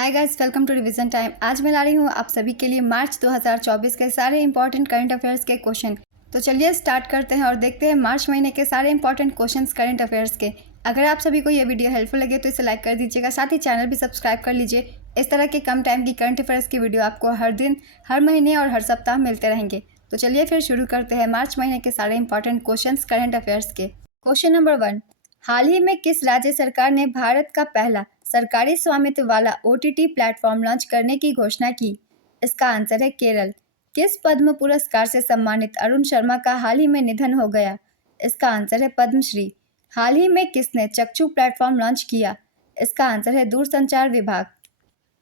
Hi guys, welcome to revision time. आज मैं ला रही हूँ आप सभी के लिए मार्च 2024 के सारे इंपॉर्टेंट करंट अफेयर्स के क्वेश्चन। तो चलिए स्टार्ट करते हैं और देखते हैं मार्च महीने के सारे इंपॉर्टेंट क्वेश्चंस करंट अफेयर्स के। अगर आप सभी को ये वीडियो हेल्पफुल लगे तो इसे लाइक कर दीजिएगा, साथ ही चैनल भी सब्सक्राइब कर लीजिए। इस तरह के कम टाइम की करंट अफेयर्स की वीडियो आपको हर दिन, हर महीने और हर सप्ताह मिलते रहेंगे। तो चलिए फिर शुरू करते हैं मार्च महीने के सारे इंपॉर्टेंट क्वेश्चन करंट अफेयर्स के। क्वेश्चन नंबर 1, हाल ही में किस राज्य सरकार ने भारत का पहला सरकारी स्वामित्व वाला OTT प्लेटफॉर्म लॉन्च करने की घोषणा की? इसका आंसर है केरल। किस पद्म पुरस्कार से सम्मानित अरुण शर्मा का हाल ही में निधन हो गया? इसका आंसर है पद्मश्री। हाल ही में किसने चक्षु प्लेटफॉर्म लॉन्च किया? इसका आंसर है दूरसंचार विभाग।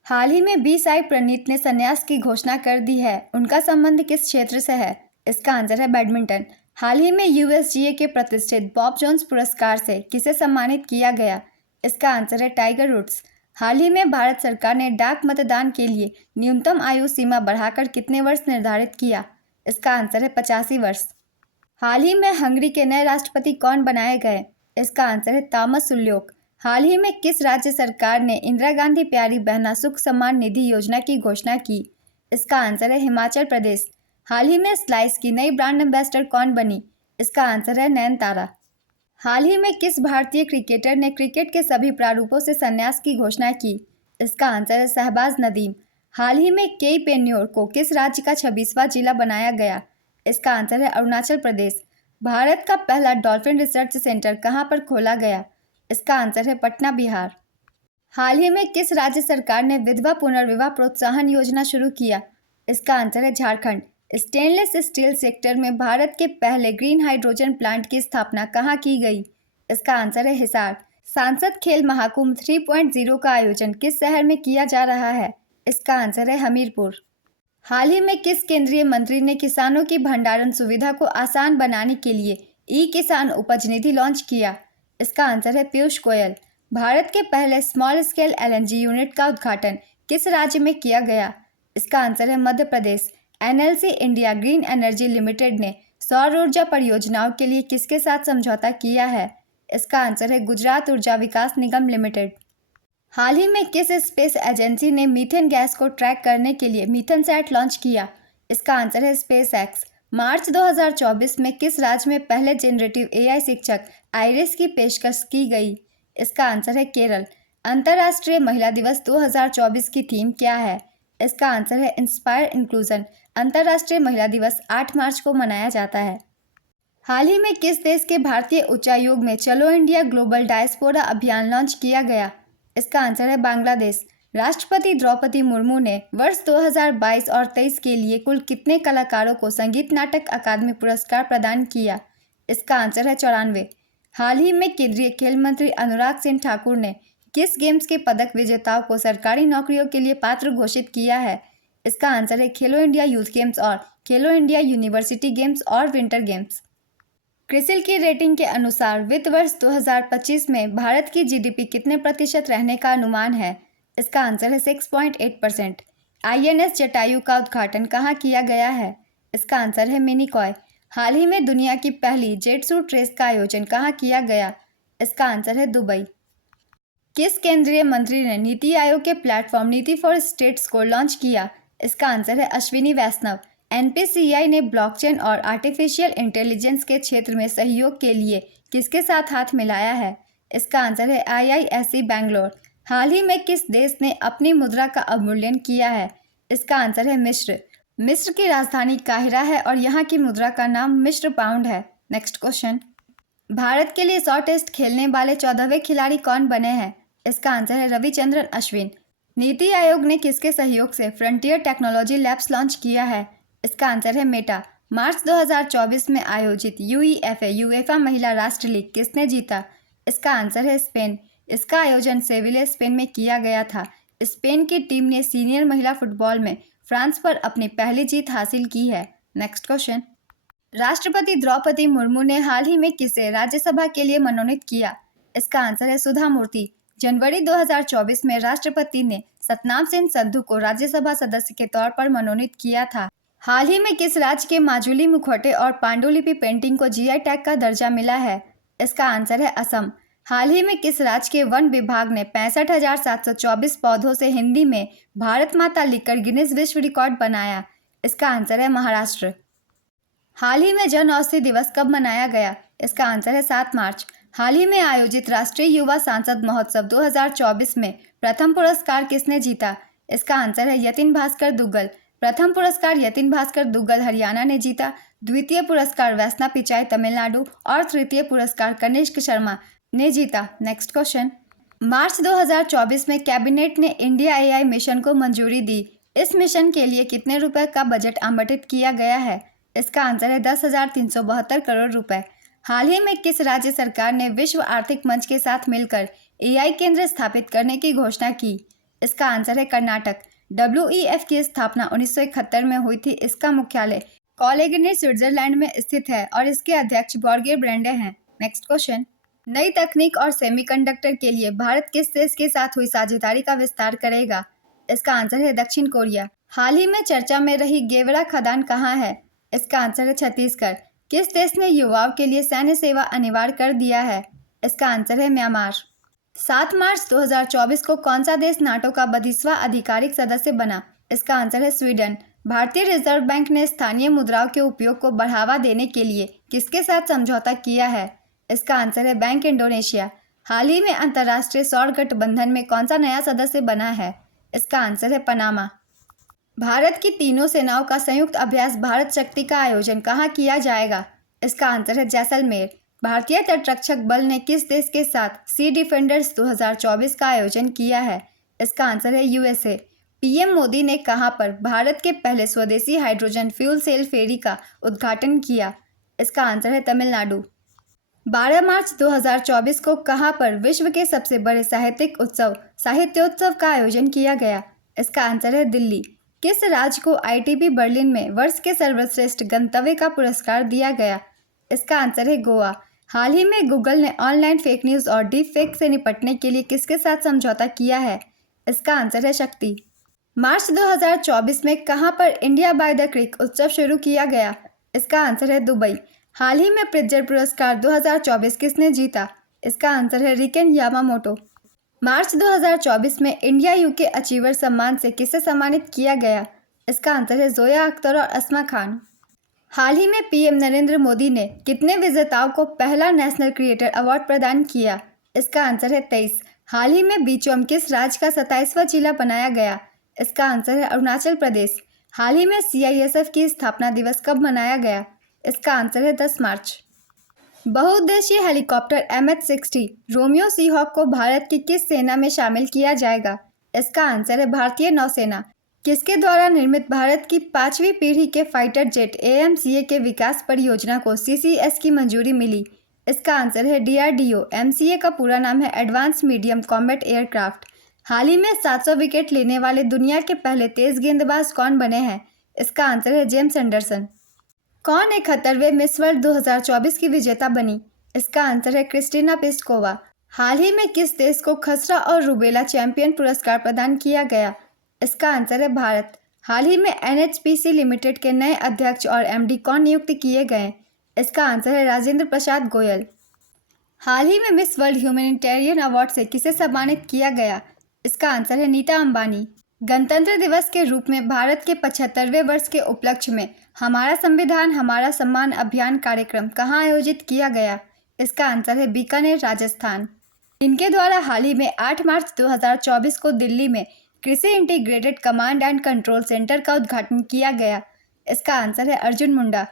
हाल ही में बी साई प्रणीत ने संन्यास की घोषणा कर दी है, उनका संबंध किस क्षेत्र से है? इसका आंसर है बैडमिंटन। हाल ही में USGA के प्रतिष्ठित बॉब जोन्स पुरस्कार से किसे सम्मानित किया गया? इसका आंसर है टाइगर वुड्स। हाल ही में भारत सरकार ने डाक मतदान के लिए न्यूनतम आयु सीमा बढ़ाकर कितने वर्ष निर्धारित किया? इसका आंसर है 85 वर्ष। हाल ही में हंगरी के नए राष्ट्रपति कौन बनाए गए? इसका आंसर है थॉमस सुल्योक। हाल ही में किस राज्य सरकार ने इंदिरा गांधी प्यारी बहना सुख सम्मान निधि योजना की घोषणा की? इसका आंसर है हिमाचल प्रदेश। हाल ही में स्लाइस की नई ब्रांड एम्बेसडर कौन बनी? इसका आंसर है नयनतारा। हाल ही में किस भारतीय क्रिकेटर ने क्रिकेट के सभी प्रारूपों से संन्यास की घोषणा की? इसका आंसर है शहबाज नदीम। हाल ही में केई पेन्योर को किस राज्य का 26वां जिला बनाया गया? इसका आंसर है अरुणाचल प्रदेश। भारत का पहला डॉल्फिन रिसर्च सेंटर कहाँ पर खोला गया? इसका आंसर है पटना, बिहार। हाल ही में किस राज्य सरकार ने विधवा पुनर्विवाह प्रोत्साहन योजना शुरू किया? इसका आंसर है झारखंड। स्टेनलेस स्टील सेक्टर में भारत के पहले ग्रीन हाइड्रोजन प्लांट की स्थापना कहाँ की गई? इसका आंसर है हिसार। सांसद खेल महाकुंभ 3.0 का आयोजन किस शहर में किया जा रहा है? इसका आंसर है हमीरपुर। हाल ही में किस केंद्रीय मंत्री ने किसानों की भंडारण सुविधा को आसान बनाने के लिए ई-किसान उपज निधि लॉन्च किया? इसका आंसर है पीयूष गोयल। भारत के पहले स्मॉल स्केल LNG यूनिट का उद्घाटन किस राज्य में किया गया? इसका आंसर है Madhya Pradesh. NLC India green energy limited ने सौर ऊर्जा परियोजनाओं के लिए किसके साथ समझौता किया है? इसका आंसर है गुजरात ऊर्जा विकास निगम लिमिटेड। हाल ही में किस स्पेस एजेंसी ने मीथेन गैस को ट्रैक करने के लिए मीथेन सैट लॉन्च किया? इसका आंसर है स्पेस एक्स। मार्च 2024 में किस राज्य में पहले जनरेटिव AI शिक्षक आइरिस की पेशकश की गई? इसका आंसर है केरल। अंतर्राष्ट्रीय महिला दिवस 2024 की थीम क्या है? इसका आंसर है इंस्पायर इंक्लूजन। अंतर्राष्ट्रीय महिला दिवस 8 मार्च को मनाया जाता है। हाल ही में किस देश के भारतीय उच्चायोग में चलो इंडिया ग्लोबल डायस्पोरा अभियान लॉन्च किया गया? इसका आंसर है बांग्लादेश। राष्ट्रपति द्रौपदी मुर्मू ने वर्ष 2022 और 23 के लिए कुल कितने कलाकारों को संगीत नाटक अकादमी पुरस्कार प्रदान किया? इसका आंसर है 94। हाल ही में केंद्रीय खेल मंत्री अनुराग सिंह ठाकुर ने किस गेम्स के पदक विजेताओं को सरकारी नौकरियों के लिए पात्र घोषित किया है? इसका आंसर है खेलो इंडिया यूथ गेम्स और खेलो इंडिया यूनिवर्सिटी गेम्स और विंटर गेम्स। क्रिसिल की रेटिंग के अनुसार वित्त वर्ष 2025 में भारत की GDP कितने प्रतिशत रहने का अनुमान है? इसका आंसर है 6.8%। INS जटायु का उद्घाटन कहाँ किया गया है? इसका आंसर है मिनीकॉय। हाल ही में दुनिया की पहली जेट सूट रेस का आयोजन कहाँ किया गया? इसका आंसर है दुबई। किस केंद्रीय मंत्री ने नीति आयोग के प्लेटफॉर्म नीति फॉर स्टेट्स को लॉन्च किया? इसका आंसर है अश्विनी वैष्णव। NPCI ने ब्लॉकचेन और आर्टिफिशियल इंटेलिजेंस के क्षेत्र में सहयोग के लिए किसके साथ हाथ मिलाया है? इसका आंसर है IISc बैंगलोर। हाल ही में किस देश ने अपनी मुद्रा का अवमूल्यन किया है? इसका आंसर है मिस्र। मिस्र की राजधानी काहिरा है और यहाँ की मुद्रा का नाम मिस्र पाउंड है। नेक्स्ट क्वेश्चन, भारत के लिए 100 टेस्ट खेलने वाले 14वें खिलाड़ी कौन बने हैं? इसका आंसर है रविचंद्रन अश्विन। नीति आयोग ने किसके सहयोग से फ्रंटियर टेक्नोलॉजी लैब्स लॉन्च किया है? इसका आंसर है मेटा। मार्च 2024 में आयोजित UEFA यूएफा महिला राष्ट्र लीग किसने जीता? इसका आंसर है स्पेन। इसका आयोजन सेविले, स्पेन में किया गया था। स्पेन की टीम ने सीनियर महिला फुटबॉल में फ्रांस पर अपनी पहली जीत हासिल की है। नेक्स्ट क्वेश्चन, राष्ट्रपति द्रौपदी मुर्मू ने हाल ही में किसे राज्यसभा के लिए मनोनीत किया? इसका आंसर है सुधा मूर्ति। जनवरी 2024 में राष्ट्रपति ने सतनाम सिंह संधू को राज्यसभा सदस्य के तौर पर मनोनीत किया था। हाल ही में किस राज्य के माजुली मुखौटे और पांडुलिपि पेंटिंग को GI टैग का दर्जा मिला है? इसका आंसर है असम। हाल ही में किस राज्य के वन विभाग ने 65,724 पौधों से हिंदी में भारत माता लिखकर गिनीज विश्व रिकॉर्ड बनाया? इसका आंसर है महाराष्ट्र। हाल ही में जन औषधि दिवस कब मनाया गया? इसका आंसर है 7 मार्च। हाल ही में आयोजित राष्ट्रीय युवा सांसद महोत्सव 2024 में प्रथम पुरस्कार किसने जीता? इसका आंसर है यतिन भास्कर दुग्गल। प्रथम पुरस्कार यतिन भास्कर दुग्गल हरियाणा ने जीता, द्वितीय पुरस्कार वैष्णव पिचाई तमिलनाडु और तृतीय पुरस्कार कनिष्क शर्मा ने जीता। Next question. मार्च 2024 में कैबिनेट ने इंडिया एआई मिशन को मंजूरी दी। इस मिशन के लिए कितने रुपए का बजट आवंटित किया गया है? इसका आंसर है 10,372 करोड़ रुपए। हाल ही में किस राज्य सरकार ने विश्व आर्थिक मंच के साथ मिलकर एआई केंद्र स्थापित करने की घोषणा की? इसका आंसर है कर्नाटक। WEF की स्थापना 1971 में हुई थी। इसका मुख्यालय कॉलेगने स्विट्जरलैंड में स्थित है और इसके अध्यक्ष बॉर्गे ब्रेंडे हैं। Next question. नई तकनीक और सेमीकंडक्टर के लिए भारत किस देश के साथ हुई साझेदारी का विस्तार करेगा? इसका आंसर है दक्षिण कोरिया। हाल ही में चर्चा में रही गेवरा खदान कहाँ है? इसका आंसर है छत्तीसगढ़। किस देश ने युवाओं के लिए सैन्य सेवा अनिवार्य कर दिया है? इसका आंसर है म्यांमार। 7 मार्च 2024 को कौन सा देश नाटो का 32वां आधिकारिक सदस्य बना? इसका आंसर है स्वीडन। भारतीय रिजर्व बैंक ने स्थानीय मुद्राओं के उपयोग को बढ़ावा देने के लिए किसके साथ समझौता किया है? इसका आंसर है बैंक इंडोनेशिया। हाल ही में अंतर्राष्ट्रीय सौर गठबंधन में कौन सा नया सदस्य बना है? इसका आंसर है पनामा। भारत की तीनों सेनाओं का संयुक्त अभ्यास भारत शक्ति का आयोजन कहाँ किया जाएगा? इसका आंसर है जैसलमेर। भारतीय तटरक्षक बल ने किस देश के साथ सी डिफेंडर्स 2024 का आयोजन किया है? इसका आंसर है USA। PM मोदी ने कहां पर भारत के पहले स्वदेशी हाइड्रोजन फ्यूल सेल फेरी का उद्घाटन किया? इसका आंसर है तमिलनाडु। 12 मार्च 2024 को कहां पर विश्व के सबसे बड़े साहित्यिक उत्सव साहित्योत्सव का आयोजन किया गया? इसका आंसर है दिल्ली। किस राज्य को ITB बर्लिन में वर्ष के सर्वश्रेष्ठ गंतव्य का पुरस्कार दिया गया? इसका आंसर है गोवा। हाल ही में गूगल ने ऑनलाइन फेक न्यूज़ और डीप फेक से निपटने के लिए किसके साथ समझौता किया है? इसका आंसर है शक्ति। मार्च 2024 में कहां पर इंडिया बाय द क्रिक उत्सव शुरू किया गया? इसका आंसर है दुबई। हाल ही में प्रिट्जर पुरस्कार 2024 किसने जीता? इसका आंसर है रिकेन यामामोटो। मार्च 2024 में इंडिया UK अचीवर सम्मान से किसे सम्मानित किया गया? इसका आंसर है जोया अख्तर और अस्मा खान। हाल ही में PM नरेंद्र मोदी ने कितने विजेताओं को पहला नेशनल क्रिएटर अवार्ड प्रदान किया? इसका आंसर है 23। हाल ही में बीचोम किस राज्य का 27वां जिला बनाया गया? इसका आंसर है अरुणाचल प्रदेश। हाल ही में CISF की स्थापना दिवस कब मनाया गया? इसका आंसर है 10 मार्च। बहुउद्देशीय हेलीकॉप्टर MH-60 रोमियो सीहॉक को भारत की किस सेना में शामिल किया जाएगा? इसका आंसर है भारतीय नौसेना। किसके द्वारा निर्मित भारत की 5वीं पीढ़ी के फाइटर जेट AMCA के विकास परियोजना को CCS की मंजूरी मिली? इसका आंसर है DRDO। MCA का पूरा नाम है एडवांस मीडियम कॉम्बैट एयरक्राफ्ट। हाल ही में 700 विकेट लेने वाले दुनिया के पहले तेज गेंदबाज कौन बने हैं? इसका आंसर है जेम्स एंडरसन। कौन 71वें मिस वर्ल्ड 2024 की विजेता बनी? इसका आंसर है क्रिस्टीना पिस्कोवा। हाल ही में किस देश को खसरा और रूबेला चैंपियन पुरस्कार प्रदान किया गया? इसका आंसर है भारत। हाल ही में NHPC लिमिटेड के नए अध्यक्ष और MD कौन नियुक्त किए गए? इसका आंसर है राजेंद्र प्रसाद गोयल। हाल ही में मिस वर्ल्ड ह्यूमैनिटेरियन अवार्ड से किसे सम्मानित किया गया? इसका आंसर है नीता अंबानी। गणतंत्र दिवस के रूप में भारत के 75वें वर्ष के उपलक्ष्य में हमारा संविधान हमारा सम्मान अभियान कार्यक्रम कहाँ आयोजित किया गया? इसका आंसर है बीकानेर, राजस्थान। इनके द्वारा हाल ही में 8 मार्च 2024 को दिल्ली में कृषि integrated command and control centre का उद्घाटन किया गया? इसका आंसर है अर्जुन मुंडा।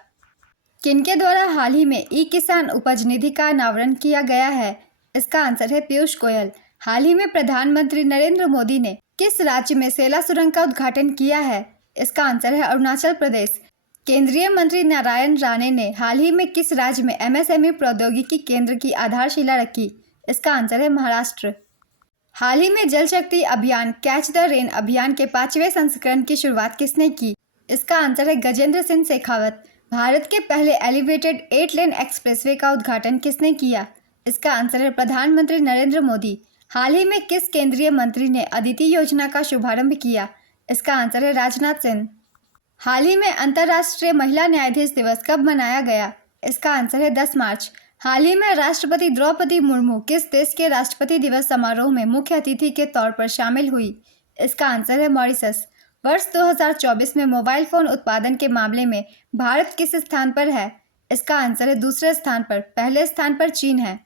किनके द्वारा हाल ही में ई-किसान उपज निधि का अनावरण किया गया है? इसका आंसर है पीयूष गोयल। हाल ही में प्रधानमंत्री नरेंद्र मोदी ने किस राज्य में सेला सुरंग का उद्घाटन किया है? इसका आंसर है अरुणाचल प्रदेश। केंद्रीय मंत्री नारायण राणे ने हाल ही में किस राज्य में MSME प्रौद्योगिकी केंद्र की आधारशिला रखी? इसका आंसर है महाराष्ट्र। हाल ही में जल शक्ति अभियान कैच द रेन अभियान के 5वें संस्करण की शुरुआत किसने की? इसका आंसर है गजेंद्र सिंह शेखावत। भारत के पहले एलिवेटेड 8 लेन एक्सप्रेसवे का उद्घाटन किसने किया? इसका आंसर है प्रधानमंत्री नरेंद्र मोदी। हाल ही में किस केंद्रीय मंत्री ने अदिति योजना का शुभारंभ किया? इसका आंसर है राजनाथ सिंह। हाल ही में अंतर्राष्ट्रीय महिला न्यायाधीश दिवस कब मनाया गया? इसका आंसर है 10 मार्च। हाल ही में राष्ट्रपति द्रौपदी मुर्मू किस देश के राष्ट्रपति दिवस समारोह में मुख्य अतिथि के तौर पर शामिल हुई? इसका आंसर है मॉरिशस। वर्ष 2024 में मोबाइल फोन उत्पादन के मामले में भारत किस स्थान पर है? इसका आंसर है दूसरे स्थान पर, पहले स्थान पर चीन है।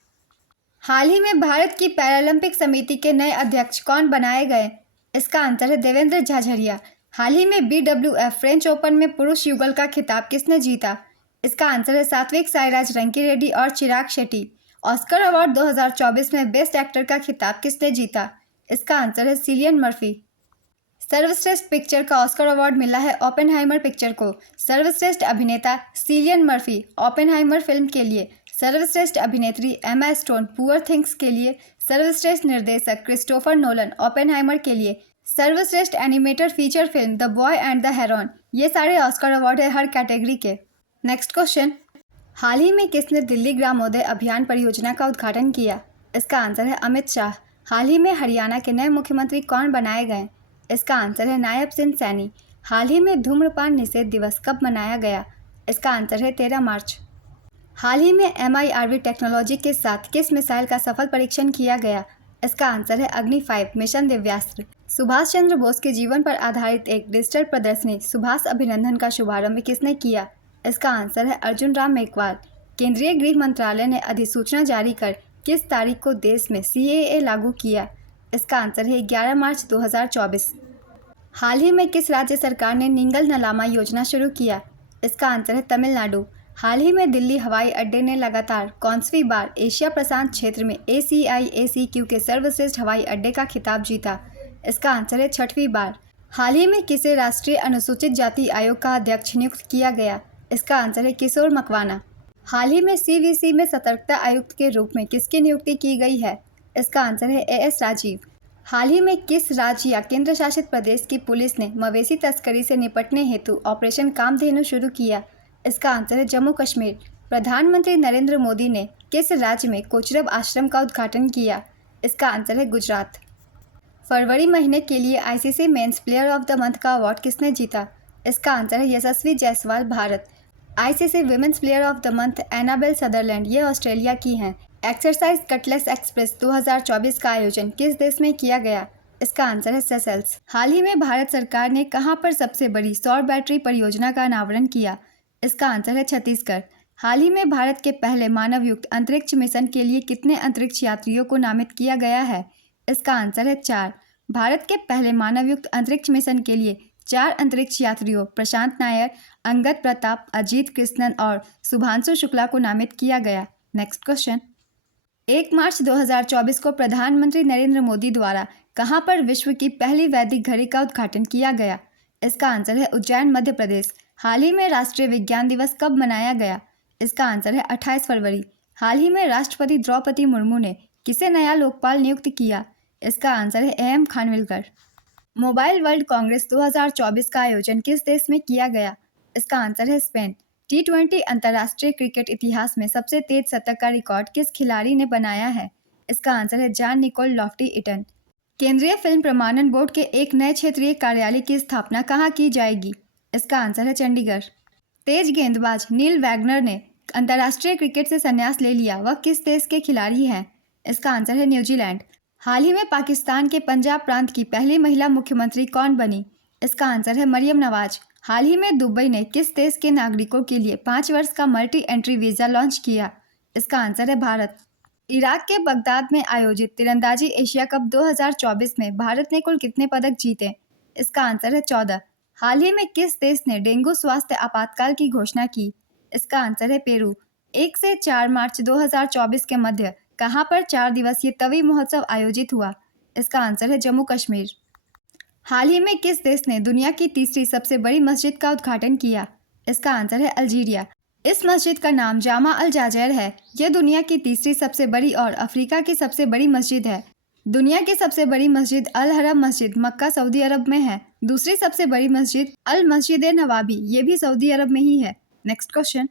हाल ही में भारत की पैरालंपिक समिति के नए अध्यक्ष कौन बनाए गए? इसका आंसर है देवेंद्र झाझरिया। हाल ही में BWF फ्रेंच ओपन में पुरुष युगल का खिताब किसने जीता? इसका आंसर है सात्विक साईराज रंकीरेड्डी और चिराग शेट्टी। ऑस्कर अवार्ड 2024 में बेस्ट एक्टर का खिताब किसने जीता? इसका आंसर है सिलियन मर्फी। सर्वश्रेष्ठ पिक्चर का ऑस्कर अवार्ड मिला है ओपेनहाइमर पिक्चर को। सर्वश्रेष्ठ अभिनेता सिलियन मर्फी ओपेनहाइमर फिल्म के लिए, सर्वश्रेष्ठ अभिनेत्री एमा स्टोन पुअर थिंग्स के लिए, सर्वश्रेष्ठ निर्देशक क्रिस्टोफर नोलन ओपेनहाइमर के लिए, सर्वश्रेष्ठ animated feature film the boy and the Heron. ये सारे ऑस्कर अवार्ड है हर कैटेगरी के। नेक्स्ट क्वेश्चन, हाल ही में किसने दिल्ली ग्रामोदय अभियान परियोजना का उद्घाटन किया? इसका आंसर है अमित शाह। हाल ही में हरियाणा के नए मुख्यमंत्री कौन बनाए गए? इसका आंसर है नायब सिंह सैनी। हाल ही में धूम्रपान निषेध दिवस कब मनाया गया? इसका आंसर है 13 मार्च। हाल ही में MIRV टेक्नोलॉजी के साथ किस मिसाइल का सफल परीक्षण किया गया? इसका आंसर है अग्नि 5 मिशन दिव्यास्त्र। सुभाष चंद्र बोस के जीवन पर आधारित एक डिजिटल प्रदर्शनी सुभाष अभिनंदन का शुभारंभ किसने किया? इसका आंसर है अर्जुन राम मेघवाल। केंद्रीय गृह मंत्रालय ने अधिसूचना जारी कर किस तारीख को देश में CAA लागू किया? इसका आंसर है 11 मार्च 2024। हाल ही में किस राज्य सरकार ने निंगल नलामा योजना शुरू किया? इसका आंसर है तमिलनाडु। हाल ही में दिल्ली हवाई अड्डे ने लगातार कौनसवीं बार एशिया प्रशांत क्षेत्र में ACI-ACQ के सर्वश्रेष्ठ हवाई अड्डे का खिताब जीता? इसका आंसर है 6वीं बार। हाल ही में किसे राष्ट्रीय अनुसूचित जाति आयोग का अध्यक्ष नियुक्त किया गया? इसका आंसर है किशोर मकवाना। हाल ही में CVC में सतर्कता आयुक्त के रूप में किसकी नियुक्ति की गई है? इसका आंसर है AS राजीव। हाल ही में किस राज्य या केंद्र शासित प्रदेश की पुलिस ने मवेशी तस्करी से निपटने हेतु ऑपरेशन कामधेनु शुरू किया? इसका आंसर है जम्मू कश्मीर। प्रधानमंत्री नरेंद्र मोदी ने किस राज्य में कोचरब आश्रम का उद्घाटन किया? इसका आंसर है गुजरात। फरवरी महीने के लिए ICC men's player of the month का अवार्ड किसने जीता? इसका आंसर है Yashasvi Jaiswal Bharat. ICC women's player of the month Annabel Sutherland, ये ऑस्ट्रेलिया की हैं। एक्सरसाइज कटलेस एक्सप्रेस 2024 का आयोजन किस देश में किया गया? इसका आंसर है सेशल्स। हाल ही में भारत सरकार ने कहां पर सबसे बड़ी सौर बैटरी परियोजना का अनावरण किया? इसका आंसर है छत्तीसगढ़। हाल ही में भारत के पहले मानवयुक्त अंतरिक्ष मिशन के लिए कितने अंतरिक्ष यात्रियों को नामित किया गया है? इसका आंसर है 4। भारत के पहले मानवयुक्त अंतरिक्ष मिशन के लिए 4 अंतरिक्ष यात्रियों प्रशांत नायर, अंगद प्रताप, अजीत कृष्णन और शुभांशु शुक्ला को नामित किया गया। नेक्स्ट क्वेश्चन, 1 मार्च 2024 को प्रधानमंत्री नरेंद्र मोदी द्वारा कहां पर विश्व की पहली वैदिक घड़ी का उद्घाटन किया गया? इसका आंसर है उज्जैन, मध्य प्रदेश। हाल ही में राष्ट्रीय विज्ञान दिवस कब मनाया गया? इसका आंसर है 28 फरवरी। हाल ही में राष्ट्रपति द्रौपदी मुर्मू ने किसे नया लोकपाल नियुक्त किया? इसका आंसर है AM Khanwilkar. Mobile world congress 2024 का आयोजन किस देश में किया गया? इसका आंसर है स्पेन। T20 अंतर्राष्ट्रीय क्रिकेट इतिहास में सबसे तेज शतक का रिकॉर्ड किस खिलाड़ी ने बनाया है? इसका आंसर है जॉन निकोल लॉफ्टी-इटन। केंद्रीय फिल्म प्रमाणन बोर्ड के एक नए क्षेत्रीय कार्यालय की स्थापना कहाँ की जाएगी? इसका आंसर है चंडीगढ़। तेज गेंदबाज नील वैगनर ने अंतर्राष्ट्रीय क्रिकेट से संन्यास ले लिया, वह किस देश के खिलाड़ी हैं? इसका आंसर है न्यूजीलैंड। हाल ही में पाकिस्तान के पंजाब प्रांत की पहली महिला मुख्यमंत्री कौन बनी? इसका आंसर है मरियम नवाज। हाल ही में दुबई ने किस देश के नागरिकों के लिए 5 वर्ष का मल्टी एंट्री वीज़ा लॉन्च किया? इसका आंसर है भारत। इराक के बगदाद में आयोजित तीरंदाजी एशिया कप 2024 में भारत ने कुल कितने पदक जीते? इसका आंसर है 14। हाल ही में किस देश ने डेंगू स्वास्थ्य आपातकाल की घोषणा की? इसका आंसर है पेरू। 1 से 4 मार्च 2024 के मध्य कहां पर 4 दिवसीय तवी महोत्सव आयोजित हुआ? इसका आंसर है जम्मू कश्मीर। हाल ही में किस देश ने दुनिया की तीसरी सबसे बड़ी मस्जिद का उद्घाटन किया? इसका आंसर है अल्जीरिया। इस मस्जिद का नाम जामा अल जाजैर है। यह दुनिया की तीसरी सबसे बड़ी और अफ्रीका की सबसे बड़ी मस्जिद है। दुनिया की सबसे बड़ी मस्जिद अल हरम मस्जिद मक्का, सऊदी अरब में है। दूसरी सबसे बड़ी मस्जिद अल मस्जिद नवाबी, ये भी सऊदी अरब में ही है। नेक्स्ट क्वेश्चन,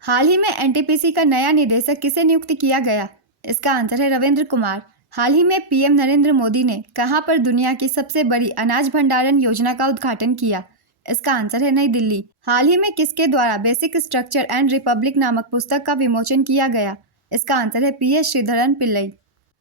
हाल ही में NTPC का नया निदेशक किसे नियुक्त किया गया? इसका आंसर है रविंद्र कुमार। हाल ही में PM नरेंद्र मोदी ने कहां पर दुनिया की सबसे बड़ी अनाज भंडारण योजना का उद्घाटन किया? इसका आंसर है नई दिल्ली। हाल ही में किसके द्वारा बेसिक स्ट्रक्चर एंड रिपब्लिक नामक पुस्तक का विमोचन किया गया? इसका आंसर है पी एस श्रीधरन पिल्लई।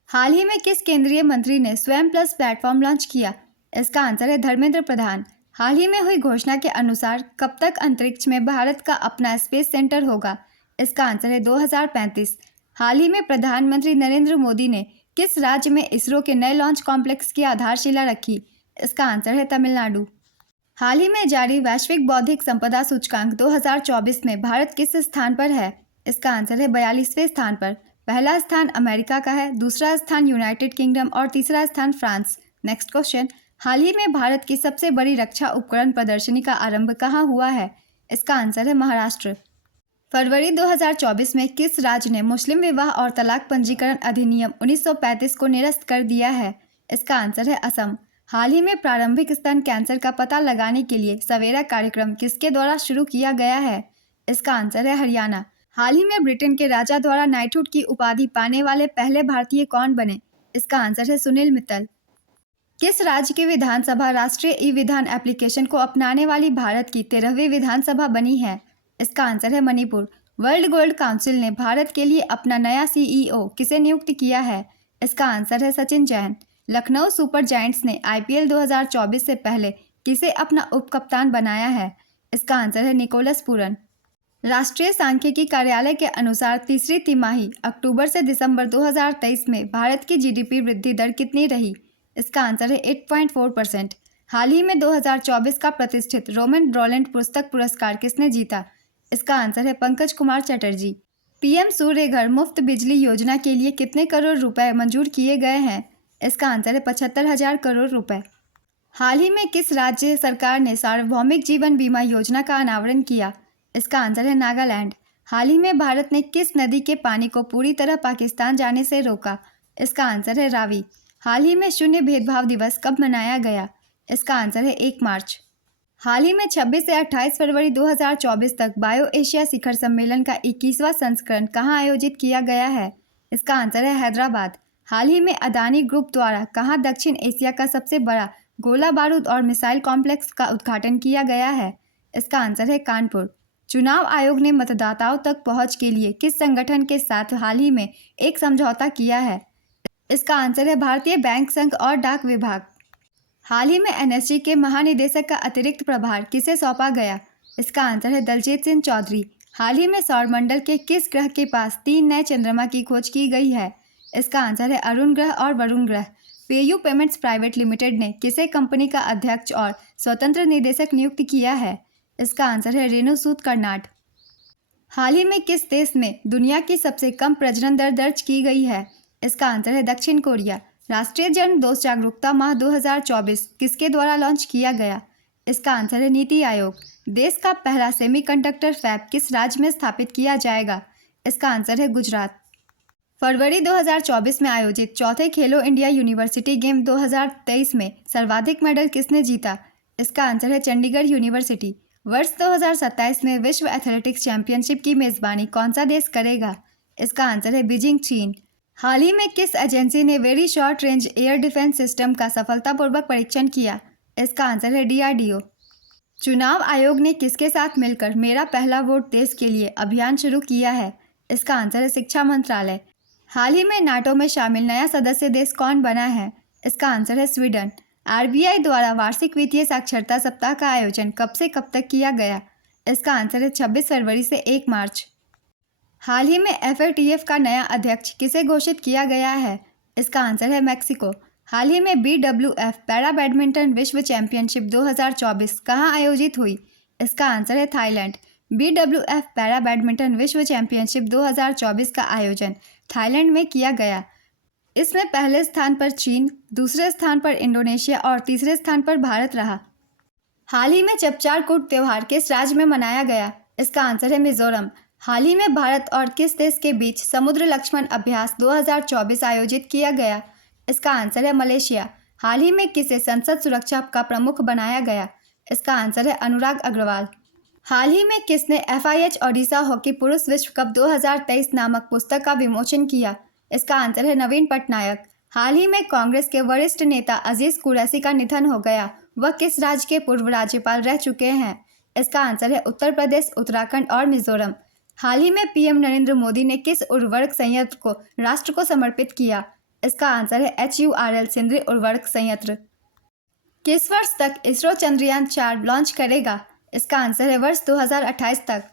हाल ही में किस केंद्रीय मंत्री ने स्वयं प्लस प्लेटफॉर्म लॉन्च किया? इसका आंसर है धर्मेंद्र प्रधान। हाल ही में हुई घोषणा के अनुसार कब तक अंतरिक्ष में भारत का अपना स्पेस सेंटर होगा? इसका आंसर है 2035। हाल ही में प्रधानमंत्री नरेंद्र मोदी ने किस राज्य में इसरो के नए लॉन्च कॉम्प्लेक्स की आधारशिला रखी? इसका आंसर है तमिलनाडु। हाल ही में जारी वैश्विक बौद्धिक संपदा सूचकांक 2024 में भारत किस स्थान पर है? इसका आंसर है 42वें स्थान पर। पहला स्थान अमेरिका का है, दूसरा स्थान यूनाइटेड किंगडम और तीसरा स्थान फ्रांस। नेक्स्ट क्वेश्चन, हाल ही में भारत की सबसे बड़ी रक्षा उपकरण प्रदर्शनी का आरंभ कहाँ हुआ है? इसका आंसर है महाराष्ट्र। फरवरी 2024 में किस राज्य ने मुस्लिम विवाह और तलाक पंजीकरण अधिनियम 1935 को निरस्त कर दिया है? इसका आंसर है असम। हाल ही में प्रारंभिक स्तन कैंसर का पता लगाने के लिए सवेरा कार्यक्रम किसके द्वारा शुरू किया गया है? इसका आंसर है हरियाणा। हाल ही में ब्रिटेन के राजा द्वारा नाइटहुड की उपाधि पाने वाले पहले भारतीय कौन बने? इसका आंसर है सुनील मित्तल। किस राज्य की विधानसभा राष्ट्रीय ई विधान एप्लीकेशन को अपनाने वाली भारत की 13वीं विधानसभा बनी है? इसका आंसर है मणिपुर। वर्ल्ड गोल्ड काउंसिल ने भारत के लिए अपना नया सीईओ किसे नियुक्त किया है? इसका आंसर है सचिन जैन। लखनऊ सुपर जायंट्स ने आईपीएल 2024 से पहले किसे अपना उपकप्तान बनाया है? इसका आंसर है निकोलस पूरन। राष्ट्रीय सांख्यिकी कार्यालय के अनुसार तीसरी तिमाही अक्टूबर से दिसंबर 2023 में भारत की जीडीपी वृद्धि दर कितनी रही? इसका आंसर है 8.4%। हाल ही में 2024 का प्रतिष्ठित रोमन रॉलैंड पुस्तक पुरस्कार किसने जीता? इसका आंसर है पंकज कुमार चटर्जी। पीएम सूर्य घर मुफ्त बिजली योजना के लिए कितने करोड़ रुपए मंजूर किए गए हैं? इसका आंसर है 75,000 करोड़ रुपए। हाल ही में किस राज्य सरकार ने सार्वभौमिक जीवन बीमा योजना का अनावरण किया? इसका आंसर है नागालैंड। हाल ही में भारत ने किस नदी के पानी को पूरी तरह पाकिस्तान जाने से रोका? इसका आंसर है रावी। हाल ही में शून्य भेदभाव दिवस कब मनाया गया? इसका आंसर है 1 मार्च। हाल ही में 26 से 28 फरवरी 2024 तक बायो एशिया शिखर सम्मेलन का 21वां संस्करण कहाँ आयोजित किया गया है? इसका आंसर है हैदराबाद। हाल ही में अदानी ग्रुप द्वारा कहाँ दक्षिण एशिया का सबसे बड़ा गोला बारूद और मिसाइल कॉम्प्लेक्स का उद्घाटन किया गया है? इसका आंसर है कानपुर। चुनाव आयोग ने मतदाताओं तक पहुंच के लिए किस संगठन के साथ हाल ही में एक समझौता किया है? इसका आंसर है भारतीय बैंक संघ और डाक विभाग। हाल ही में एनएसजी के महानिदेशक का अतिरिक्त प्रभार किसे सौंपा गया? इसका आंसर है दलजीत सिंह चौधरी। हाल ही में सौरमंडल के किस ग्रह के पास 3 नए चंद्रमा की खोज की गई है? इसका आंसर है अरुण ग्रह और वरुण ग्रह। पेयू पेमेंट्स प्राइवेट लिमिटेड ने किसे कंपनी का अध्यक्ष और स्वतंत्र निदेशक नियुक्त किया है? इसका आंसर है रेणु सूद कर्नाड। हाल ही में किस देश में दुनिया की सबसे कम प्रजनन दर दर्ज की गई है? इसका आंसर है दक्षिण कोरिया। राष्ट्रीय जन दोष जागरूकता माह 2024 किसके द्वारा लॉन्च किया गया? इसका आंसर है नीति आयोग। देश का पहला सेमीकंडक्टर फैब किस राज्य में स्थापित किया जाएगा? इसका आंसर है गुजरात। फरवरी 2024 में आयोजित चौथे खेलो इंडिया यूनिवर्सिटी गेम 2023 में सर्वाधिक मेडल किसने जीता? इसका आंसर है चंडीगढ़ यूनिवर्सिटी। वर्ष 2027 में विश्व एथलेटिक्स चैंपियनशिप की मेजबानी कौन सा देश करेगा? इसका आंसर है बीजिंग चीन। हाल ही में किस एजेंसी ने very short range air defence system का सफलतापूर्वक परीक्षण किया? इसका आंसर है डीआरडीओ। चुनाव आयोग ने किसके साथ मिलकर मेरा पहला वोट देश के लिए अभियान शुरू किया है? इसका आंसर है शिक्षा मंत्रालय। हाल ही में नाटो में शामिल नया सदस्य देश कौन बना है? इसका आंसर है स्वीडन। आरबीआई द्वारा वार्षिक वित्तीय साक्षरता सप्ताह का आयोजन कब से कब तक किया गया? इसका आंसर है 26 फरवरी से 1 मार्च। हाल ही में एफएटीएफ का नया अध्यक्ष किसे घोषित किया गया है? इसका आंसर है मैक्सिको। हाल ही में बीडब्ल्यूएफ पैरा बैडमिंटन विश्व चैंपियनशिप 2024 कहाँ आयोजित हुई? इसका आंसर है थाईलैंड। बीडब्ल्यूएफ पैरा बैडमिंटन विश्व चैंपियनशिप 2024 का आयोजन थाईलैंड में किया गया। इसमें पहले स्थान पर चीन, दूसरे स्थान पर इंडोनेशिया और तीसरे स्थान पर भारत रहा। हाल ही में चपचार कूट त्यौहार किस राज्य में मनाया गया? इसका आंसर है मिजोरम। हाल ही में भारत और किस देश के बीच समुद्र लक्ष्मण अभ्यास 2024 आयोजित किया गया? इसका आंसर है मलेशिया। हाल ही में किसे संसद सुरक्षा का प्रमुख बनाया गया? इसका आंसर है अनुराग अग्रवाल। हाल ही में किसने एफआईएच ओडिशा हॉकी पुरुष विश्व कप 2023 नामक पुस्तक का विमोचन किया? इसका आंसर है नवीन पटनायक। हाल ही में कांग्रेस के वरिष्ठ नेता अजीज कुरैशी का निधन हो गया। वह किस राज्य के पूर्व राज्यपाल रह चुके हैं? इसका आंसर है उत्तर प्रदेश, उत्तराखंड और मिजोरम। हाल ही में पीएम नरेंद्र मोदी ने किस उर्वरक संयंत्र को राष्ट्र को समर्पित किया? इसका आंसर है HURL सिंदरी उर्वरक संयंत्र। किस वर्ष तक इसरो चंद्रयान 4 लॉन्च करेगा? इसका आंसर है वर्ष 2028 तक।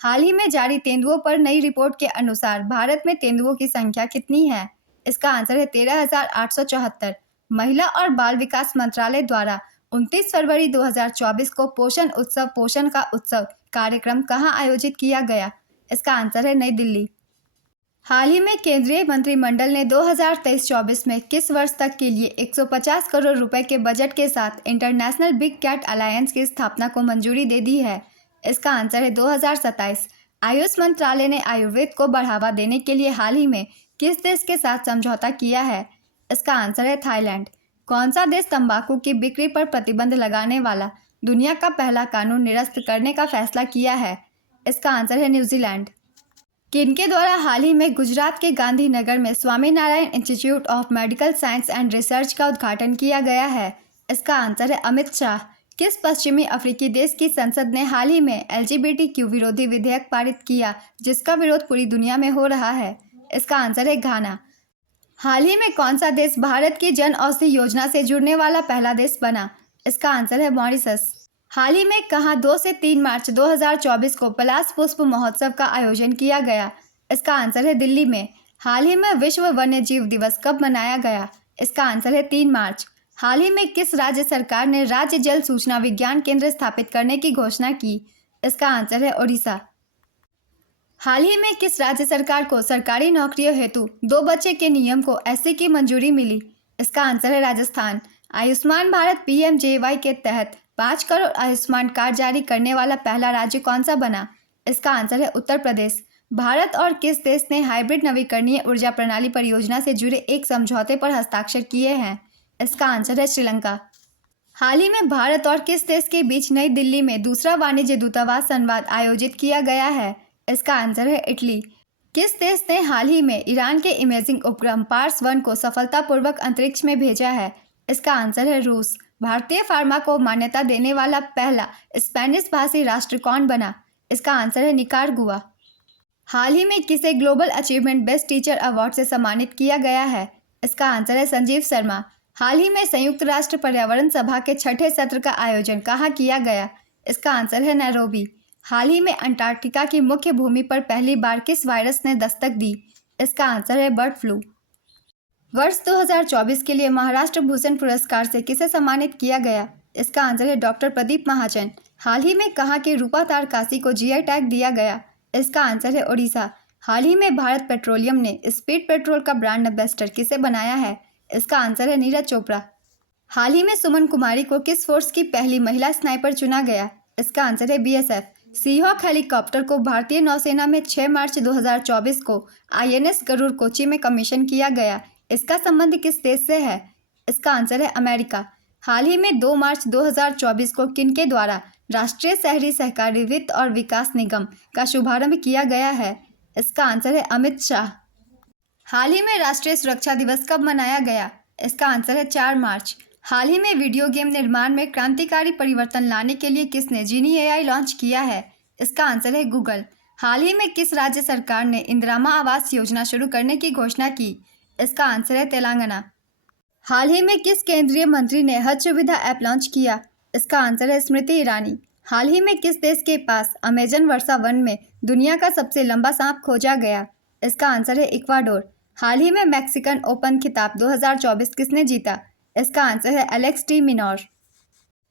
हाल ही में जारी तेंदुओं पर नई रिपोर्ट के अनुसार भारत में तेंदुओं की संख्या कितनी है? इसका आंसर है 13,874। महिला और बाल विकास मंत्रालय द्वारा 29 फरवरी 2024 को पोषण उत्सव पोषण का उत्सव कार्यक्रम कहाँ आयोजित किया गया? इसका आंसर है नई दिल्ली। हाल ही में केंद्रीय मंत्रिमंडल ने 2023-24 में किस वर्ष तक के लिए 150 करोड़ रुपए के बजट के साथ इंटरनेशनल बिग कैट अलायंस की स्थापना को मंजूरी दे दी है? इसका आंसर है 2027। आयुष मंत्रालय ने आयुर्वेद को बढ़ावा देने के लिए हाल ही में किस देश के साथ समझौता किया है? इसका आंसर है थाईलैंड। कौन सा देश तंबाकू की बिक्री पर प्रतिबंध लगाने वाला दुनिया का पहला कानून निरस्त करने का फैसला किया है? इसका आंसर है न्यूजीलैंड। किनके द्वारा हाल ही में गुजरात के गांधीनगर में Swaminarayan institute of medical science and research का उद्घाटन किया गया है? इसका आंसर है अमित शाह। किस पश्चिमी अफ्रीकी देश की संसद ने हाल ही में LGBTQ विरोधी विधेयक पारित किया जिसका विरोध पूरी दुनिया में हो रहा है? इसका आंसर है घाना। हाल ही में कौन सा देश भारत की जन औषधि योजना से जुड़ने वाला पहला देश बना? इसका आंसर है मॉरिशस। हाल ही में कहाँ 2 से 3 मार्च 2024 को पलाश पुष्प महोत्सव का आयोजन किया गया? इसका आंसर है दिल्ली में। हाल ही में विश्व वन्य जीव दिवस कब मनाया गया? इसका आंसर है 3 मार्च। हाल ही में किस राज्य सरकार ने राज्य जल सूचना विज्ञान केंद्र स्थापित करने की घोषणा की? इसका आंसर है ओडिशा। हाल ही में किस राज्य सरकार को सरकारी नौकरियों हेतु 2 बच्चे के नियम को SC की मंजूरी मिली? इसका आंसर है राजस्थान। आयुष्मान भारत PMJY के तहत 5 करोड़ आयुष्मान कार्ड जारी करने वाला पहला राज्य कौन सा बना? इसका आंसर है उत्तर प्रदेश। भारत और किस देश ने हाइब्रिड नवीकरणीय ऊर्जा प्रणाली परियोजना से जुड़े एक समझौते पर हस्ताक्षर किए हैं? इसका आंसर है श्रीलंका। हाल ही में भारत और किस देश के बीच नई दिल्ली में दूसरा वाणिज्य दूतावास संवाद आयोजित किया गया है? इसका आंसर है इटली। किस देश ने हाल ही में ईरान के इमेजिंग उपग्रह पार्स 1 को सफलतापूर्वक अंतरिक्ष में भेजा है? इसका आंसर है रूस। भारतीय फार्मा को मान्यता देने वाला पहला स्पेनिश भाषी राष्ट्र कौन बना? इसका आंसर है निकारागुआ। हाल ही में किसे global achievement best teacher award से सम्मानित किया गया है? इसका आंसर है संजीव शर्मा। हाल ही में संयुक्त राष्ट्र पर्यावरण सभा के 6ठे सत्र का आयोजन कहाँ किया गया? इसका आंसर है नैरोबी। हाल ही में अंटार्कटिका की मुख्य भूमि पर पहली बार किस वायरस ने दस्तक दी? इसका आंसर है बर्ड फ्लू। वर्ष 2024 के लिए महाराष्ट्र भूषण पुरस्कार से किसे सम्मानित किया गया? इसका आंसर है डॉक्टर प्रदीप महाजन। हाल ही में कहाँ के रूपा तारकासी को GI टैग दिया गया? इसका आंसर है ओडिशा। हाल ही में भारत पेट्रोलियम ने स्पीड पेट्रोल का ब्रांड एम्बेसडर किसे बनाया है? इसका आंसर है नीरज चोपड़ा। हाल ही में सुमन कुमारी को किस फोर्स की पहली महिला स्नाइपर चुना गया? इसका आंसर है BSF। सीहॉक हेलीकॉप्टर को भारतीय नौसेना में 6 मार्च 2024 को INS गरुड़ कोची में कमीशन किया गया। इसका संबंध किस देश से है? इसका आंसर है अमेरिका। हाल ही में 2 मार्च 2024 को किनके द्वारा राष्ट्रीय शहरी सहकारी वित्त और विकास निगम का शुभारंभ किया गया है? इसका आंसर है अमित शाह। हाल ही में राष्ट्रीय सुरक्षा दिवस कब मनाया गया? इसका आंसर है 4 मार्च। हाल ही में वीडियो गेम निर्माण में क्रांतिकारी परिवर्तन लाने के लिए किसने जीनी AI लॉन्च किया है? इसका आंसर है गूगल। हाल ही में किस राज्य सरकार ने इंदिरा आवास योजना शुरू करने की घोषणा की? इसका आंसर है तेलंगाना। हाल ही में किस केंद्रीय मंत्री ने हज सुविधा ऐप लॉन्च किया? इसका आंसर है स्मृति ईरानी। हाल ही में किस देश के पास अमेजन वर्षा वन में दुनिया का सबसे लंबा सांप खोजा गया? इसका आंसर है इक्वाडोर। हाल ही में मैक्सिकन ओपन खिताब 2024 किसने जीता? इसका आंसर है एलेक्स डी मिनोर।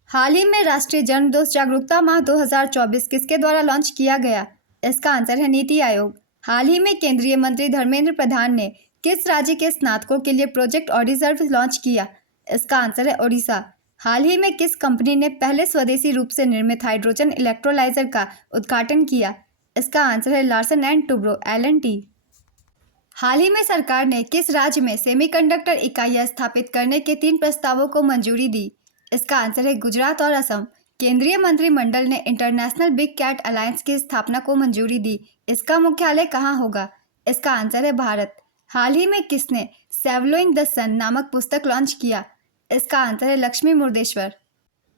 हाल ही में राष्ट्रीय जन्म दिवस जागरूकता माह 2024 किसके द्वारा लॉन्च किया गया? इसका आंसर है नीति आयोग। हाल ही में केंद्रीय मंत्री धर्मेंद्र प्रधान ने किस राज्य के स्नातकों के लिए प्रोजेक्ट ऑडिजर्व लॉन्च किया? इसका आंसर है ओडिशा। हाल ही में किस कंपनी ने पहले स्वदेशी रूप से निर्मित हाइड्रोजन इलेक्ट्रोलाइजर का उद्घाटन किया? इसका आंसर है लार्सन एंड टुब्रो LNT। हाल ही में सरकार ने किस राज्य में सेमीकंडक्टर इकाइयां स्थापित करने के 3 प्रस्तावों को मंजूरी दी? इसका आंसर है गुजरात और असम। केंद्रीय मंत्रिमंडल ने इंटरनेशनल बिग कैट अलायंस की स्थापना को मंजूरी दी। इसका मुख्यालय कहाँ होगा? इसका आंसर है भारत। हाल ही में किसने सेवलोइंग द सन नामक पुस्तक लॉन्च किया? इसका आंसर है लक्ष्मी मुर्देश्वर।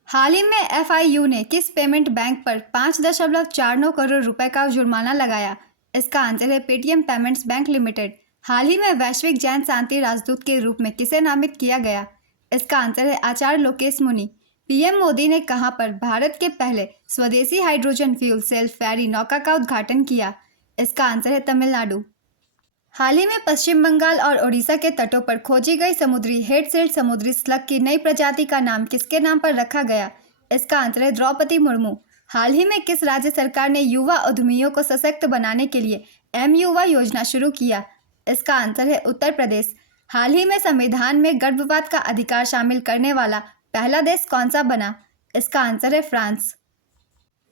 हाल ही में FIU ने किस पेमेंट बैंक पर 5.49 करोड़ रुपए का जुर्माना लगाया? इसका आंसर है पेटीएम पेमेंट्स बैंक लिमिटेड। हाल ही में वैश्विक जैन शांति राजदूत के रूप में किसे नामित किया गया? इसका आंसर है आचार्य लोकेश मुनि। पीएम मोदी ने कहां पर भारत के पहले स्वदेशी हाइड्रोजन फ्यूल सेल फेरी नौका का उद्घाटन किया? इसका आंसर है तमिलनाडु। हाल ही में पश्चिम बंगाल और ओडिशा के तटों पर खोजी गई समुद्री हेड सेल्ड समुद्री स्लग की नई प्रजाति का नाम किसके नाम पर रखा गया? इसका आंसर है द्रौपदी मुर्मू। हाल ही में किस राज्य सरकार ने युवा उद्यमियों को सशक्त बनाने के लिए M-युवा योजना शुरू किया? इसका आंसर है उत्तर प्रदेश। हाल ही में संविधान में गर्भपात का अधिकार शामिल करने वाला पहला देश कौन सा बना? इसका आंसर है फ्रांस।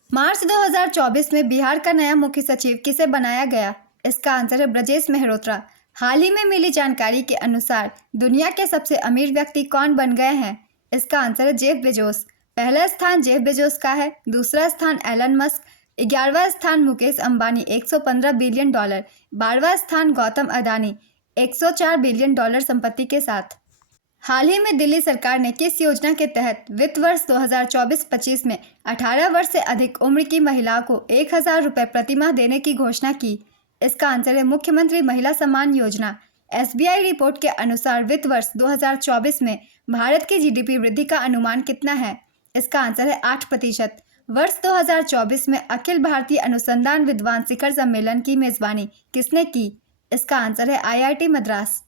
मार्च 2024 में बिहार का नया मुख्य सचिव किसे बनाया गया? इसका आंसर है ब्रजेश मेहरोत्रा। हाल ही में मिली जानकारी के अनुसार दुनिया के सबसे अमीर व्यक्ति कौन बन गए हैं? इसका आंसर है जेफ बेजोस। पहला स्थान जेफ बेजोस का है, दूसरा स्थान एलन मस्क, 11वां स्थान मुकेश अंबानी $115 बिलियन, 12वां स्थान गौतम अडानी $104 बिलियन संपत्ति के साथ। हाल ही में दिल्ली सरकार ने किस योजना के तहत वित्त वर्ष 2024-25 में 18 वर्ष से अधिक उम्र की महिलाओं को 1000 रुपये प्रतिमाह देने की घोषणा की? इसका आंसर है मुख्यमंत्री महिला सम्मान योजना। SBI रिपोर्ट के अनुसार वित्त वर्ष 2024 में भारत की GDP वृद्धि का अनुमान कितना है? इसका आंसर है 8%। वर्ष 2024 में अखिल भारतीय अनुसंधान विद्वान शिखर सम्मेलन की मेजबानी किसने की? इसका आंसर है IIT मद्रास।